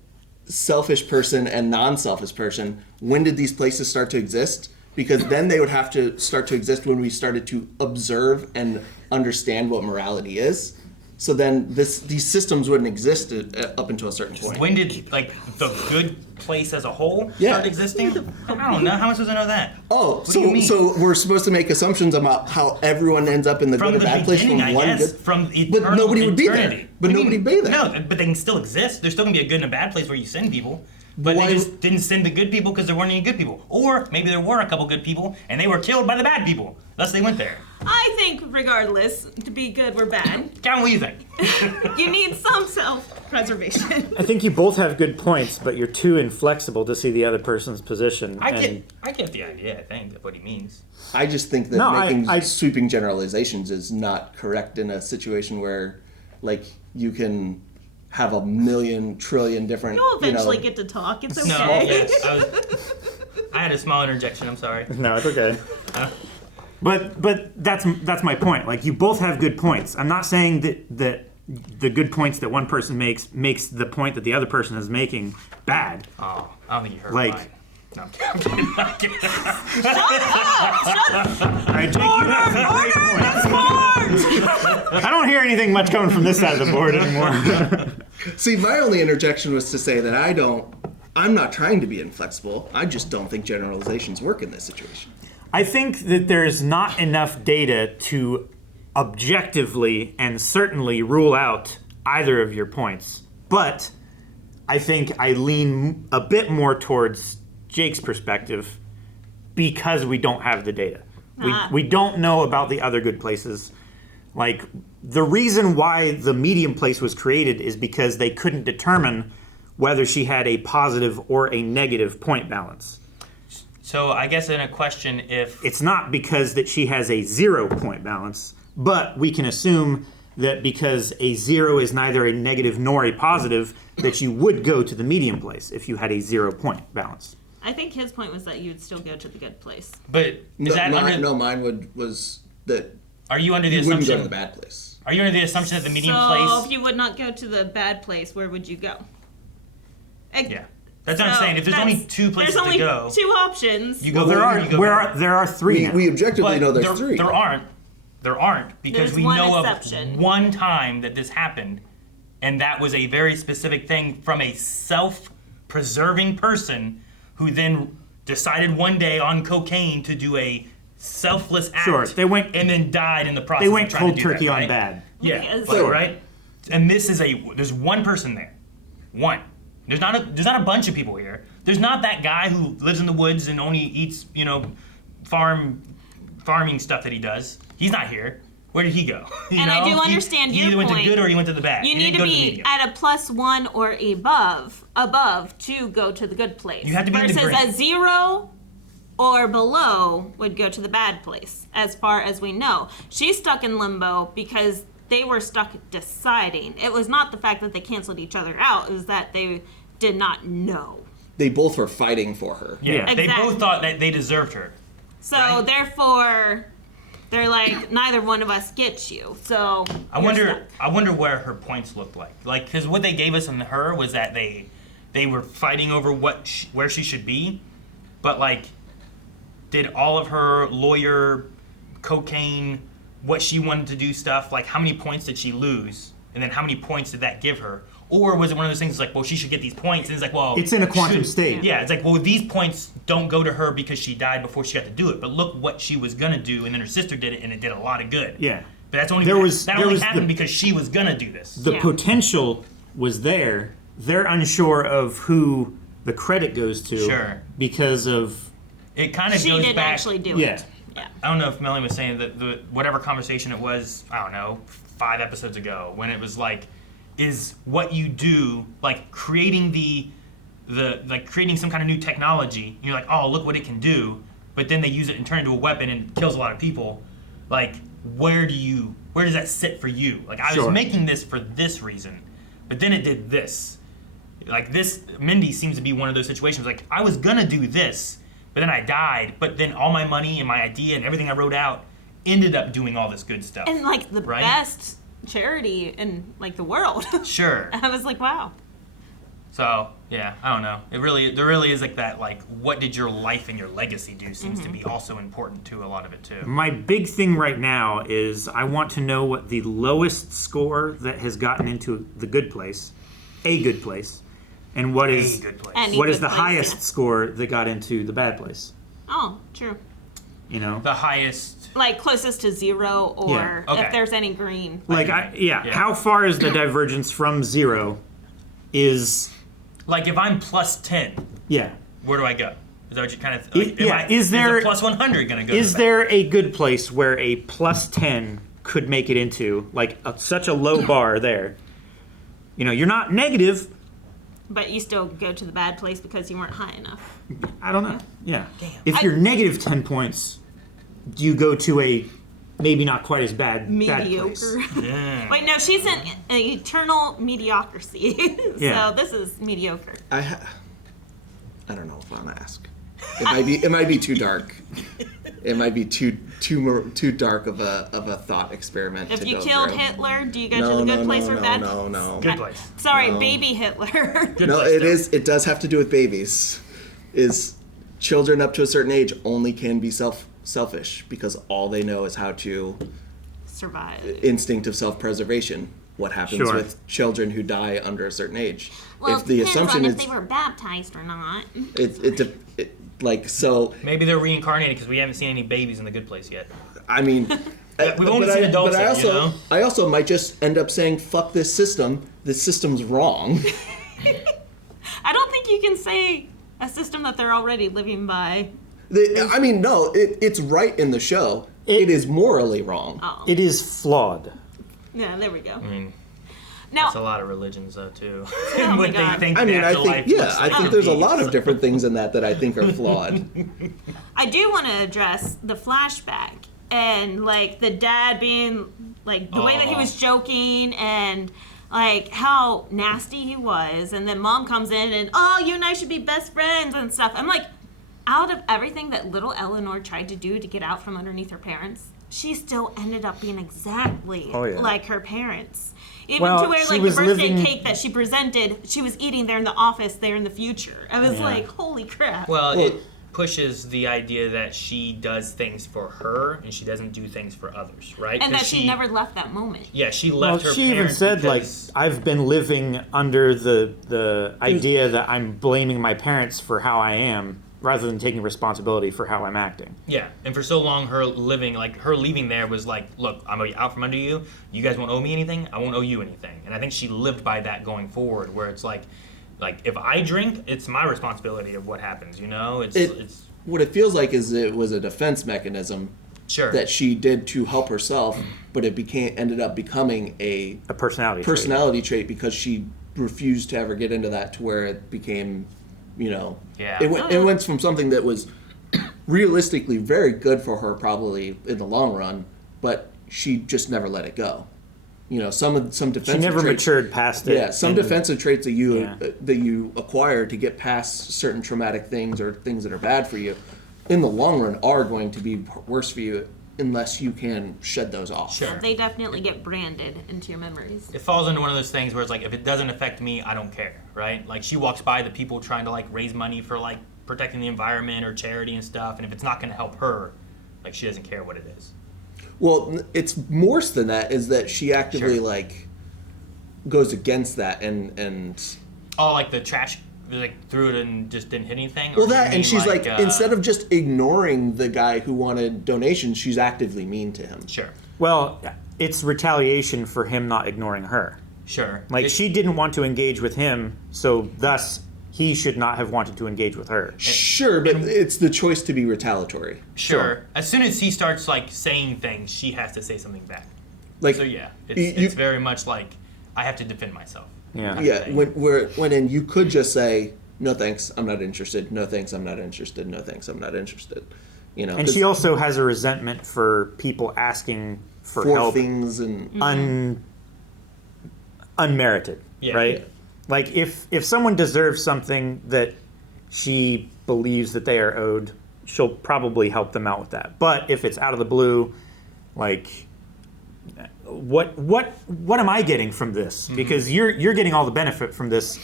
selfish person and non-selfish person, when did these places start to exist? Because then they would have to start to exist when we started to observe and understand what morality is. So then these systems wouldn't exist up until a certain point. When did like the good place as a whole Yeah. start existing? I don't know. How am I supposed to know that? Oh, What do you mean? so we're supposed to make assumptions about how everyone ends up in the From good or the bad place beginning, from I one guess. good. From eternal But nobody would be there. eternity. But What do you nobody would mean? be there. No, but they can still exist. There's still gonna be a good and a bad place where you send people. But Why- they just didn't send the good people because there weren't any good people. Or maybe there were a couple good people and they were killed by the bad people. Thus they went there. I think, regardless, to be good or bad, Calvin, what do you think? you need some self-preservation. I think you both have good points, but you're too inflexible to see the other person's position. I get the idea, I think, of what he means. I just think that No, making I- sweeping generalizations is not correct in a situation where, like, you can have a million trillion different. You'll eventually get to talk. It's okay. No, yes, I had a small interjection. I'm sorry. No, it's okay. But that's my point. Like, you both have good points. I'm not saying that the good points that one person makes the point that the other person is making bad. Oh, I don't think you heard Like, mine. No, I'm kidding. I'm kidding. All right, Jake, you have some great points. I don't hear anything much coming from this side of the board anymore. See, my only interjection was to say that I'm not trying to be inflexible. I just don't think generalizations work in this situation. I think that there's not enough data to objectively and certainly rule out either of your points. But I think I lean a bit more towards Jake's perspective because we don't have the data. We don't know about the other good places. Like, the reason why the medium place was created is because they couldn't determine whether she had a positive or a negative point balance. So I guess in a question, if... It's not because that she has a 0 point balance, but we can assume that because a 0 is neither a negative nor a positive, that you would go to the medium place if you had a 0 point balance. I think his point was that you would still go to the good place. But mine was that are you under the you assumption... wouldn't go to the bad place. Are you under the assumption that the medium So place... if you would not go to the bad place, where would you go? Yeah. That's what I'm saying. If there's only 2 places to go... There's only 2 options. You go there are 3 now. We objectively know there's there, 3. There aren't because There's we one know exception. of one time that this happened, and that was a very specific thing from a self-preserving person who then decided one day on cocaine to do a selfless act. Sure, they went and then died in the process. They went of trying cold to do turkey that, on right? bad. Yeah, Sure. right. And this is there's one person there, one. There's not a bunch of people here. There's not that guy who lives in the woods and only eats farming stuff that he does. He's not here. Where did he go? I do understand he your either went to point. good or he went to the bad. You He need didn't to go the be medium. at a +1 or above to go to the good place. You have to be in the versus green. a 0 or below would go to the bad place, as far as we know. She's stuck in limbo because they were stuck deciding. It was not the fact that they canceled each other out, it was that they did not know. They both were fighting for her. Yeah, Exactly. they both thought that they deserved her. So therefore, they're like, neither one of us gets you. So I wonder where her points looked like. Like, because what they gave us on her was that they were fighting over where she should be, but like, did all of her lawyer, cocaine, what she wanted to do stuff, like how many points did she lose, and then how many points did that give her? Or was it one of those things like, well, she should get these points, and it's like, well... It's in a quantum state. Yeah, it's like, well, these points don't go to her because she died before she got to do it, but look what she was gonna do, and then her sister did it, and it did a lot of good. Yeah. But that's only that only happened because she was gonna do this. The potential was there. They're unsure of who the credit goes to. Sure. Because of... It kind of she goes didn't back... actually do Yeah. it. Yeah. I don't know if Melanie was saying that whatever conversation it was, I don't know, 5 episodes ago, when it was like, is what you do, like creating creating some kind of new technology, you're like, oh, look what it can do, but then they use it and turn it into a weapon and kills a lot of people. Like, where does that sit for you? Like, I was making this for this reason, but then it did this. Like this, Mindy seems to be one of those situations, like, I was gonna do this, but then I died, but then all my money and my idea and everything I wrote out ended up doing all this good stuff. And like the right? best charity in like the world. Sure. I was like, wow. So yeah, I don't know. There really is like that, like, what did your life and your legacy do seems to be also important to a lot of it too. My big thing right now is I want to know what the lowest score that has gotten into the good place, a good place, and what is good place. what is the highest score that got into the bad place. Oh, true. You know, the highest. Like closest to 0, or Yeah. Okay. if there's any green. Like how far is the divergence from 0? Is like if I'm +10. Yeah. Where do I go? Is that what you kind of? Like, is there a +100 gonna go? Is there a good place where a +10 could make it into, like such a low bar there? You know, you're not negative. But you still go to the bad place because you weren't high enough. I don't know. Yeah. If you're negative 10 points, do you go to a maybe not quite as bad place? Mediocre. Wait, no, she's in an eternal mediocrity. So this is mediocre. I don't know if I want to ask. It might be too dark. It might be too dark of a thought experiment. If to you go killed through. Hitler, do you go to the good place or bad? No. Good place. Sorry, No. baby Hitler. It does have to do with babies. children up to a certain age only can be selfish because all they know is how to survive. Instinct of self-preservation. What happens with children who die under a certain age? Well, if the assumption if is they were baptized or not. So maybe they're reincarnated because we haven't seen any babies in the Good Place yet. I mean, we've only seen adults. But I also might just end up saying, "Fuck this system. This system's wrong." I don't think you can say a system that they're already living by. It's right in the show. It is morally wrong. Oh. It is flawed. Yeah, there we go. I mean, now, that's a lot of religions, though, too. Oh what they think I think there's a be. lot of different things in that I think are flawed. I do want to address the flashback and like the dad being like the way that he was joking and like how nasty he was, and then mom comes in and you and I should be best friends and stuff. I'm like, out of everything that little Eleanor tried to do to get out from underneath her parents, she still ended up being exactly like her parents. Even to where like the birthday cake that she presented, she was eating there in the office there in the future. I was like, holy crap. Well, it pushes the idea that she does things for her and she doesn't do things for others, right? And that she never left that moment. Yeah, she left her she even said, like, I've been living under the idea that I'm blaming my parents for how I am, rather than taking responsibility for how I'm acting. Yeah, and for so long, her leaving there was like, look, I'm gonna be out from under you. You guys won't owe me anything. I won't owe you anything. And I think she lived by that going forward, where it's like if I drink, it's my responsibility of what happens. You know, it's what it feels like is it was a defense mechanism. Sure. That she did to help herself, but it ended up becoming a personality trait because she refused to ever get into that to where it became. It went from something that was realistically very good for her probably in the long run, but she just never let it go. Some defensive she never traits, matured past it. Yeah, some defensive traits that you acquire to get past certain traumatic things or things that are bad for you, in the long run are going to be worse for you unless you can shed those off. Sure. They definitely get branded into your memories. It falls into one of those things where it's like, if it doesn't affect me, I don't care, right? Like, she walks by the people trying to, like, raise money for, like, protecting the environment or charity and stuff, and if it's not going to help her, like, she doesn't care what it is. Well, it's worse than that, is that she actively, like, goes against that and... Oh, like the trash... like threw it and just didn't hit anything? Well, that, and she's like instead of just ignoring the guy who wanted donations, she's actively mean to him. Sure. Well, it's retaliation for him not ignoring her. Sure. Like, she didn't want to engage with him, so thus he should not have wanted to engage with her. Sure, but it's the choice to be retaliatory. Sure. As soon as he starts, like, saying things, she has to say something back. Like, so, yeah, it's very much like, I have to defend myself. Yeah. When you could just say, no thanks, I'm not interested. No thanks, I'm not interested. No thanks, I'm not interested. And she also has a resentment for people asking for help, things and unmerited, right? Yeah. Like, if someone deserves something that she believes that they are owed, she'll probably help them out with that. But if it's out of the blue, like, what am I getting from this? Mm-hmm. Because you're getting all the benefit from this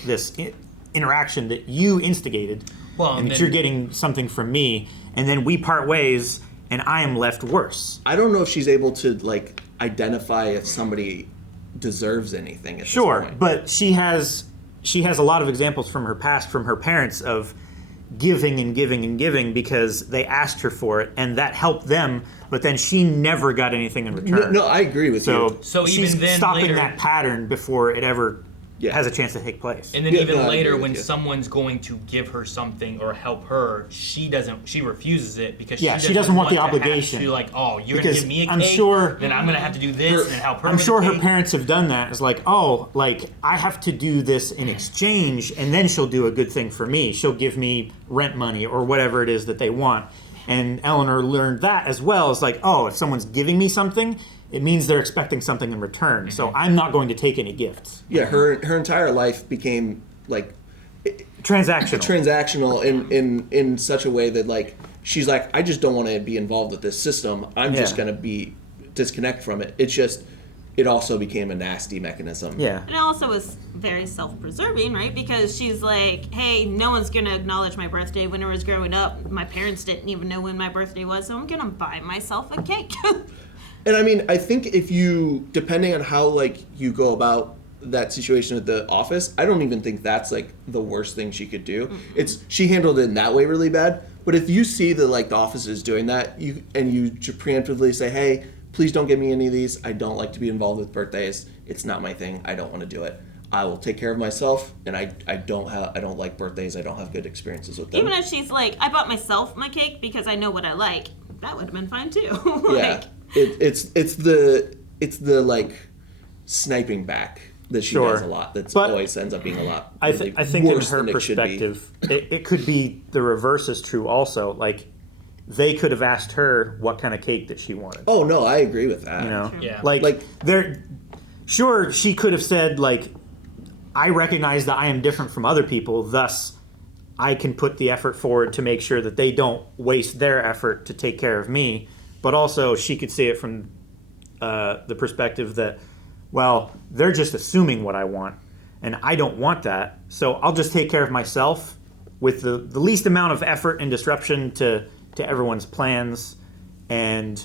interaction that you instigated, and that you're getting something from me, and then we part ways, and I am left worse. I don't know if she's able to, like, identify if somebody deserves anything at this point. But she has a lot of examples from her past, from her parents, of giving and giving and giving because they asked her for it, and that helped them, but then she never got anything in return. No, I agree with you. So she's even then stopping later, that pattern before it ever has a chance to take place. And then even later, when someone's going to give her something or help her, she refuses it because she doesn't want the obligation. She's like, oh, you're going to give me a cake, then I'm going to have to do this and help her. I'm sure her parents have done that. It's like, oh, like, I have to do this in exchange, and then she'll do a good thing for me. She'll give me rent money or whatever it is that they want. And Eleanor learned that as well. It's like, oh, if someone's giving me something, it means they're expecting something in return. So I'm not going to take any gifts. Yeah, her entire life became, like, transactional in such a way that, like, she's like, I just don't want to be involved with this system. I'm just going to disconnect from it. It's just it also became a nasty mechanism. Yeah. And it also was very self-preserving, right? Because she's like, hey, no one's going to acknowledge my birthday. When I was growing up, my parents didn't even know when my birthday was, so I'm going to buy myself a cake. And I mean, I think if you, depending on how, like, you go about that situation at the office, I don't even think that's, like, the worst thing she could do. Mm-hmm. She handled it in that way really bad. But if you see that, like, the office is doing that, you preemptively say, hey, please don't give me any of these. I don't like to be involved with birthdays. It's not my thing. I don't want to do it. I will take care of myself, and I don't like birthdays. I don't have good experiences with them. Even if she's like, I bought myself my cake because I know what I like, that would have been fine too. Yeah, it's the like sniping back that she does a lot. That's always ends up being a lot. I think in her perspective, it could be the reverse is true also. Like, they could have asked her what kind of cake that she wanted. Oh no, I agree with that. You know, yeah. like they're sure she could have said like, I recognize that I am different from other people, thus I can put the effort forward to make sure that they don't waste their effort to take care of me. But also she could see it from the perspective that, well, they're just assuming what I want, and I don't want that, so I'll just take care of myself with the least amount of effort and disruption to everyone's plans, and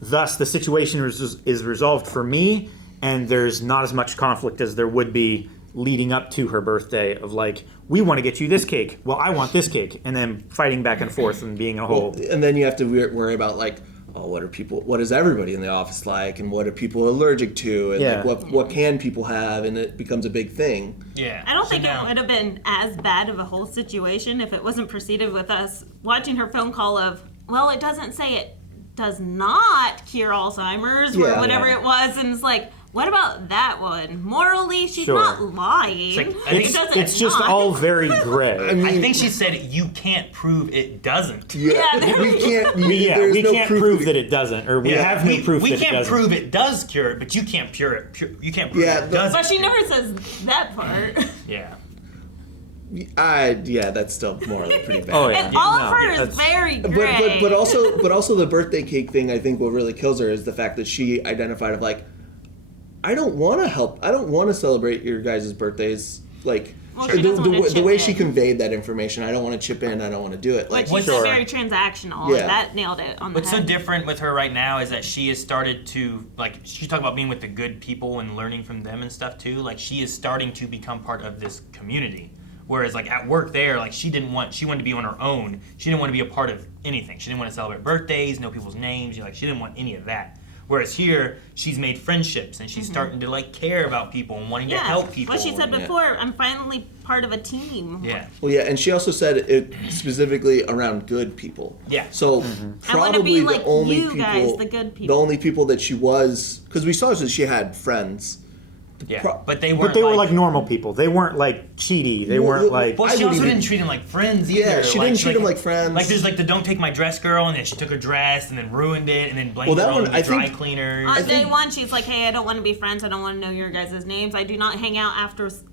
thus the situation is resolved for me, and there's not as much conflict as there would be leading up to her birthday of like, we want to get you this cake, well, I want this cake, and then fighting back and forth and being a whole... And then you have to worry about like, oh, what is everybody in the office like, and what are people allergic to, and like what can people have, and it becomes a big thing. Yeah. I don't think it would have been as bad of a whole situation if it wasn't preceded with us watching her phone call of, well, it doesn't say it does not cure Alzheimer's or whatever it was, and it's like, what about that one? Morally, she's not lying. It's just all very gray. I think she said you can't prove it doesn't. Yeah, we can't. We can't prove that it doesn't, or we have no proof that it doesn't. We can't prove it does cure it, but you can't prove it doesn't. But she never says that part. Yeah. That's still morally pretty bad. Oh yeah. And all of her is very gray. But also the birthday cake thing. I think what really kills her is the fact that she identified of like, I don't want to help. I don't want to celebrate your guys' birthdays. Like, the way she conveyed that information, I don't want to chip in. I don't want to do it. Like, she's very transactional. Yeah. That nailed it on the What's head. so different with her right now is that she has started to, like, she talked about being with the good people and learning from them and stuff too. Like, she is starting to become part of this community. Whereas, like, at work there, like, she wanted to be on her own. She didn't want to be a part of anything. She didn't want to celebrate birthdays, know people's names. She didn't want any of that. Whereas here, she's made friendships and she's starting to like care about people and wanting to help people. What she said before, I'm finally part of a team. Yeah. Well, yeah, and she also said it specifically around good people. Yeah. So probably like the only you people, guys, the good people. the only people that she was, because we saw that she had friends. Yeah, but they weren't. But they were like normal people. They weren't like cheaty. They weren't like. Well, she also didn't treat them like friends either. Yeah, she didn't treat them like friends. Like there's like the don't take my dress girl, and then she took her dress and then ruined it, and then blamed it on the dry cleaners. On day one, she's like, "Hey, I don't want to be friends. I don't want to know your guys' names. I do not hang out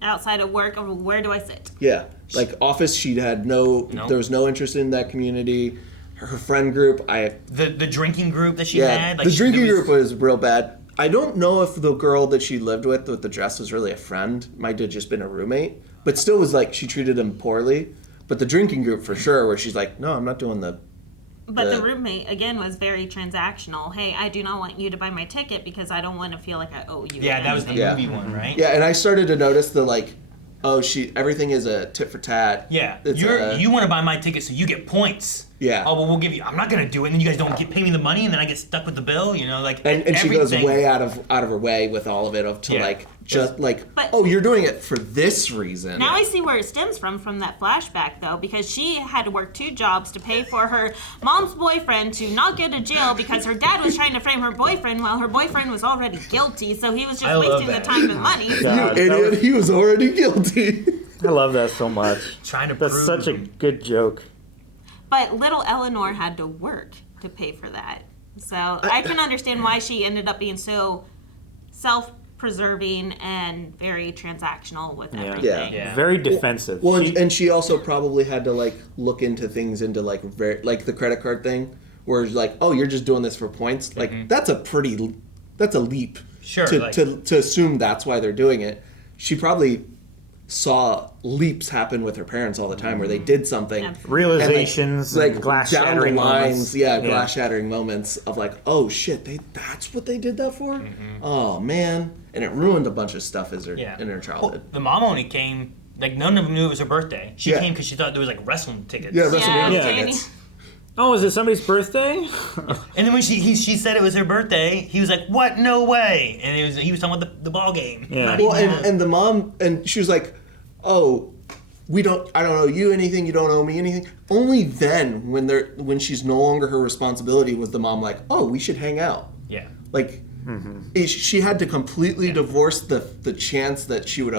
outside of work. Or where do I sit?" Yeah, like office, she had there was no interest in that community. Her friend group, the drinking group that she had. Like the drinking group was real bad. I don't know if the girl that she lived with the dress was really a friend. Might have just been a roommate. But still was like, she treated him poorly. But the drinking group for sure, where she's like, no, I'm not doing the... But the roommate, again, was very transactional. Hey, I do not want you to buy my ticket because I don't want to feel like I owe you. Yeah, that was the movie one, right? Yeah, and I started to notice the like, everything is a tit for tat. Yeah, you want to buy my ticket so you get points. Yeah. Oh, well, we'll give you. I'm not gonna do it, and then you guys don't pay me the money, and then I get stuck with the bill. You know, like. And she goes way out of her way with all of it you're doing it for this reason. Now I see where it stems from that flashback though, because she had to work 2 jobs to pay for her mom's boyfriend to not go to jail because her dad was trying to frame her boyfriend while her boyfriend was already guilty, so he was just wasting the time and money. God, you idiot! He was already guilty. I love that so much. That's such a good joke. But little Eleanor had to work to pay for that. So I can understand why she ended up being so self-preserving and very transactional with everything. Yeah. Very defensive. Well, and she also probably had to like look into things into like like the credit card thing, where it's like, oh, you're just doing this for points. Like that's a leap Sure, to assume that's why they're doing it. She probably saw leaps happen with her parents all the time where they did something. Realizations, and glass down shattering the lines, moments. glass shattering moments of like, oh shit, that's what they did that for? Oh man. And it ruined a bunch of stuff in her childhood. Well, the mom only came, like none of them knew it was her birthday. She came because she thought there was like wrestling tickets. Yeah, WrestleMania tickets. Oh, is it somebody's birthday? And then when she said it was her birthday, he was like, "What? No way!" And he was talking about the ball game. Yeah. Well, and the mom, and she was like, "Oh, I don't owe you anything. You don't owe me anything." Only then, when she's no longer her responsibility, was the mom like, "Oh, we should hang out." Yeah. Like, she had to completely divorce the chance that she would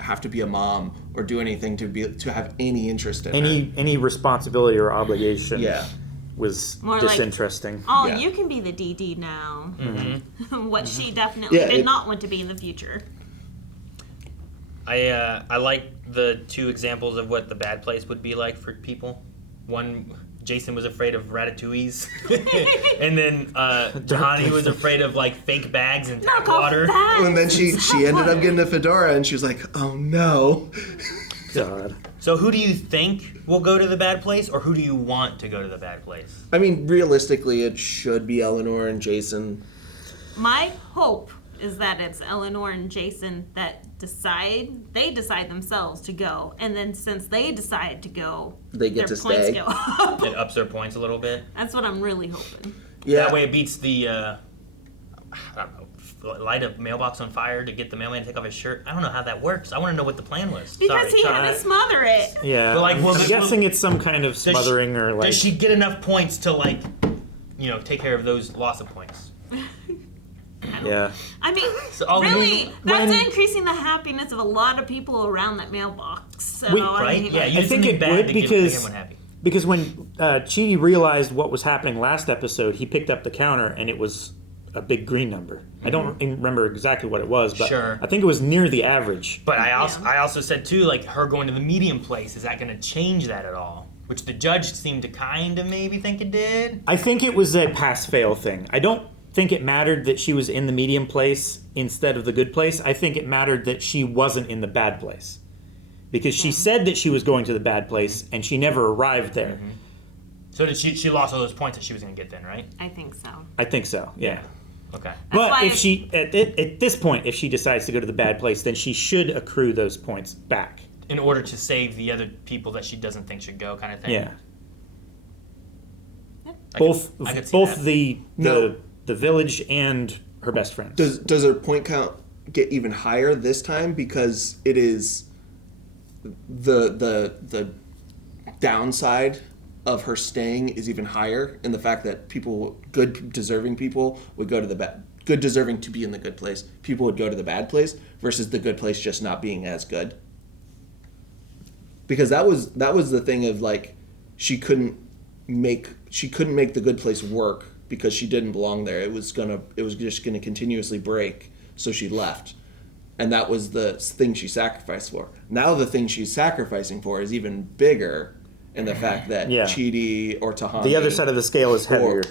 have to be a mom or do anything to have any interest in her. Any responsibility or obligation. Yeah. Was More disinteresting. Like, you can be the DD now. What she definitely did not want to be in the future. I like the two examples of what the bad place would be like for people. One, Jason was afraid of ratatouilles, and then Tahani was afraid of like fake bags and tap water. And then she ended up getting a fedora, and she was like, "Oh no." God. So who do you think will go to the bad place, or who do you want to go to the bad place? I mean, realistically, it should be Eleanor and Jason. My hope is that it's Eleanor and Jason that decide themselves to go, and then since they decide to go, they get their to points stay. go up. It ups their points a little bit. That's what I'm really hoping. Yeah. That way it beats the, I don't know, light a mailbox on fire to get the mailman to take off his shirt. I don't know how that works. I want to know what the plan was. Because he had to smother it. Yeah. But like, I'm guessing it's some kind of smothering or like. Does she get enough points to like, take care of those loss of points? Yeah. I mean, really, that's increasing the happiness of a lot of people around that mailbox. So, right? I think it would because when Chidi realized what was happening last episode, he picked up the counter and it was a big green number. I don't remember exactly what it was, but I think it was near the average. But I also said too, like her going to the medium place, is that going to change that at all? Which the judge seemed to kind of maybe think it did. I think it was a pass-fail thing. I don't think it mattered that she was in the medium place instead of the good place. I think it mattered that she wasn't in the bad place. Because she said that she was going to the bad place and she never arrived there. So did she lost all those points that she was going to get then, right? I think so. I think so, yeah. Okay. But if she, at this point, if she decides to go to the bad place, then she should accrue those points back. In order to save the other people that she doesn't think should go, kind of thing? Yeah. Both the village and her best friend. Does her point count get even higher this time because it is the downside of her staying is even higher in the fact that good deserving people would go to the bad, good deserving to be in the good place, people would go to the bad place versus the good place just not being as good. Because that was the thing of like she couldn't make the good place work because she didn't belong there. It was just gonna continuously break, so she left. And that was the thing she sacrificed for. Now the thing she's sacrificing for is even bigger in the fact that Chidi or Tahani... The other side of the scale is heavier.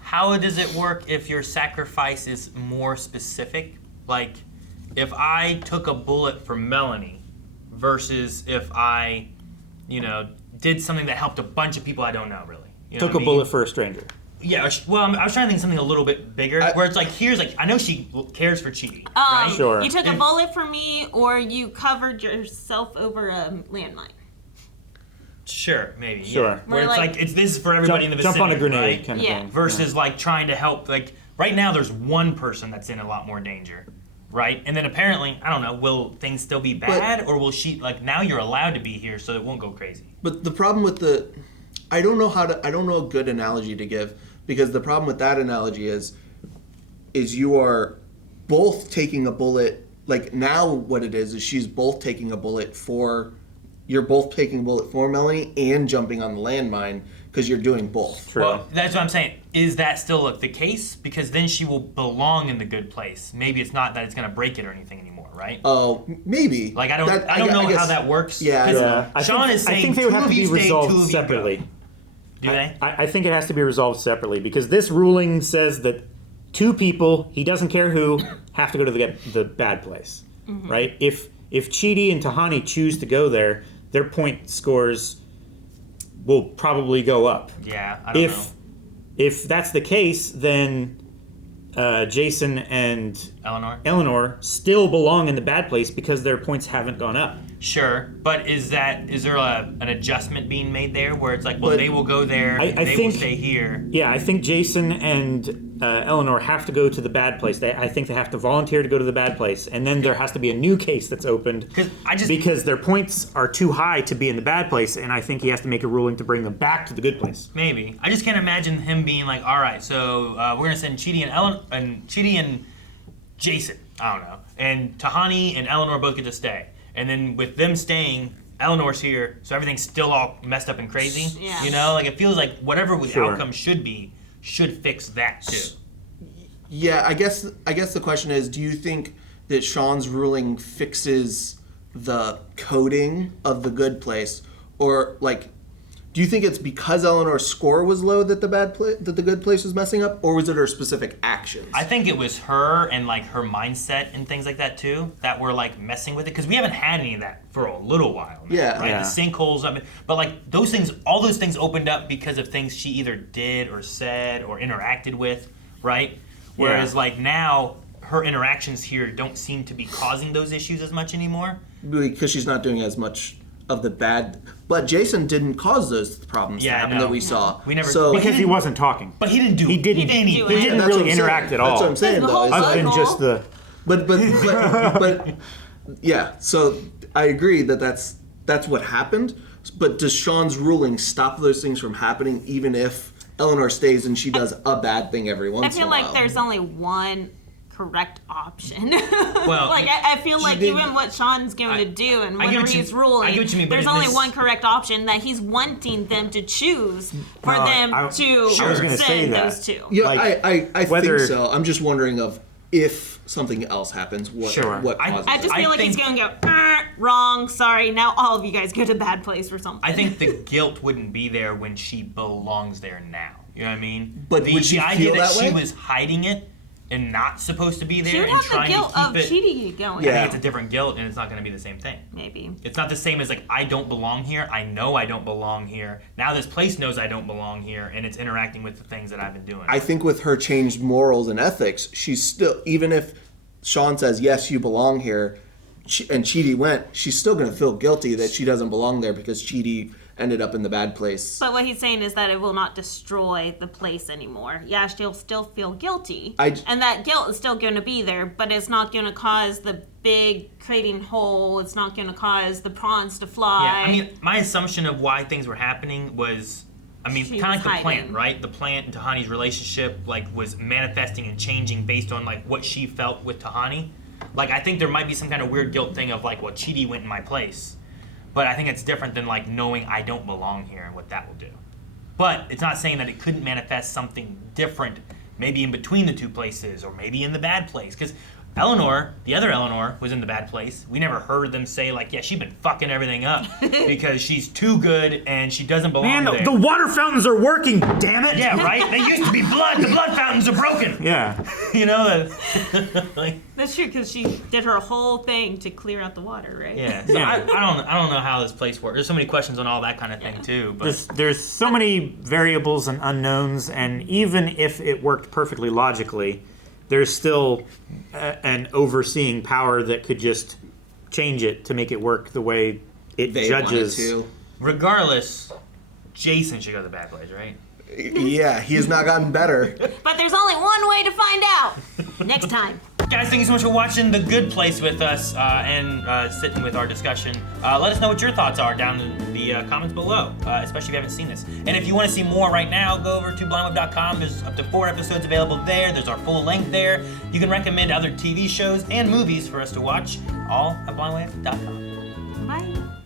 How does it work if your sacrifice is more specific? Like, if I took a bullet for Melanie versus if I, did something that helped a bunch of people I don't know, really. Took a bullet for a stranger. Yeah, well, I was trying to think of something a little bit bigger, where it's like, I know she cares for Chidi, right? Sure. You took a bullet for me, or you covered yourself over a landmine. Sure, maybe. Sure. Yeah. Where it's like, this is for everybody in the vicinity, jump on a grenade right? kind of thing. Versus like trying to help, like, right now there's one person that's in a lot more danger, right? And then apparently, I don't know, will things still be bad, or will she, like, now you're allowed to be here so it won't go crazy? But the problem with I don't know a good analogy to give, because the problem with that analogy is you are both taking a bullet, like now what it is she's both taking a bullet you're both taking a bullet for Melanie and jumping on the landmine because you're doing both. True. Well, that's what I'm saying. Is that still the case? Because then she will belong in the good place. Maybe it's not that it's going to break it or anything anymore, right? Oh, maybe. Like, I don't know how that works. Yeah. Sean is saying I think they would have to be resolved two of you separately. go. Do they? I think it has to be resolved separately because this ruling says that 2 people, he doesn't care who, have to go to the bad place, right? If Chidi and Tahani choose to go there, their point scores will probably go up. Yeah, I don't know. If that's the case, then Jason and Eleanor still belong in the bad place because their points haven't gone up. Sure, but is there an adjustment being made there where it's like, well, they will go there, they will stay here? Yeah, I think Jason and Eleanor have to go to the bad place. I think they have to volunteer to go to the bad place, and then there has to be a new case that's opened because their points are too high to be in the bad place, and I think he has to make a ruling to bring them back to the good place. Maybe. I just can't imagine him being like, all right, so we're gonna send Chidi and Jason. I don't know, and Tahani and Eleanor both get to stay. And then with them staying, Eleanor's here, so everything's still all messed up and crazy. Yeah. You know, like it feels like whatever the outcome should be should fix that too. Yeah, I guess the question is, do you think that Sean's ruling fixes the coding of the good place, or like, do you think it's because Eleanor's score was low that the good place was messing up, or was it her specific actions? I think it was her and like her mindset and things like that too that were like messing with it, because we haven't had any of that for a little while now, Yeah. right? Yeah. The sinkholes, but like all those things opened up because of things she either did or said or interacted with, right? Whereas like now her interactions here don't seem to be causing those issues as much anymore. Because she's not doing as much of the bad, but Jason didn't cause those problems to happen that we saw. We never because he wasn't talking. But he didn't do. He didn't really interact at all. That's what I'm saying, though. Other than just the. But yeah. So I agree that's what happened. But does Sean's ruling stop those things from happening, even if Eleanor stays and she does a bad thing every once in a while? I feel like there's only one correct option. Well, like I feel like even what Sean's going to do and whatever he's ruling, there's only one correct option that he's wanting them to choose for them to send those two. Yeah, I think so. I'm just wondering of if something else happens, what causes I just feel like he's going to go, wrong, sorry, now all of you guys go to the bad place or something. I think the guilt wouldn't be there when she belongs there now. You know what I mean? But would she the idea feel that that she way? was hiding it and not supposed to be there She would and have the trying guilt to keep of it. cheating going. I think it's a different guilt, and it's not going to be the same thing. Maybe. It's not the same as like, I don't belong here. I know I don't belong here. Now this place knows I don't belong here, and it's interacting with the things that I've been doing. I think with her changed morals and ethics, she's still, even if Sean says, yes, you belong here, and Chidi went, she's still going to feel guilty that she doesn't belong there because Chidi ended up in the bad place. But what he's saying is that it will not destroy the place anymore. Yeah, she'll still feel guilty. And that guilt is still going to be there, but it's not going to cause the big crating hole. It's not going to cause the prawns to fly. Yeah, I mean, my assumption of why things were happening was, kind of like the plant, right? The plant and Tahani's relationship, like, was manifesting and changing based on, like, what she felt with Tahani. Like, I think there might be some kind of weird guilt thing of, like, well, Chidi went in my place. But I think it's different than, like, knowing I don't belong here and what that will do. But it's not saying that it couldn't manifest something different, maybe in between the two places, or maybe in the bad place. Because Eleanor, the other Eleanor, was in the bad place. We never heard them say, like, yeah, she's been fucking everything up because she's too good and she doesn't belong there. The water fountains are working, damn it! Yeah, right? They used to be blood. The blood fountains are broken. Yeah. You know? Like, that's true, because she did her whole thing to clear out the water, right? Yeah. So I don't know how this place works. There's so many questions on all that kind of thing, too. But There's so many variables and unknowns, and even if it worked perfectly logically, there's still an overseeing power that could just change it to make it work the way it judges. Regardless, Jason should go to the bad place, right? Yeah, he has not gotten better. But there's only one way to find out. Next time. Guys, thank you so much for watching The Good Place with us and sitting with our discussion. Let us know what your thoughts are down in the comments below, especially if you haven't seen this. And if you want to see more right now, go over to blindweb.com. There's up to 4 episodes available there. There's our full length there. You can recommend other TV shows and movies for us to watch, all at blindweb.com. Bye.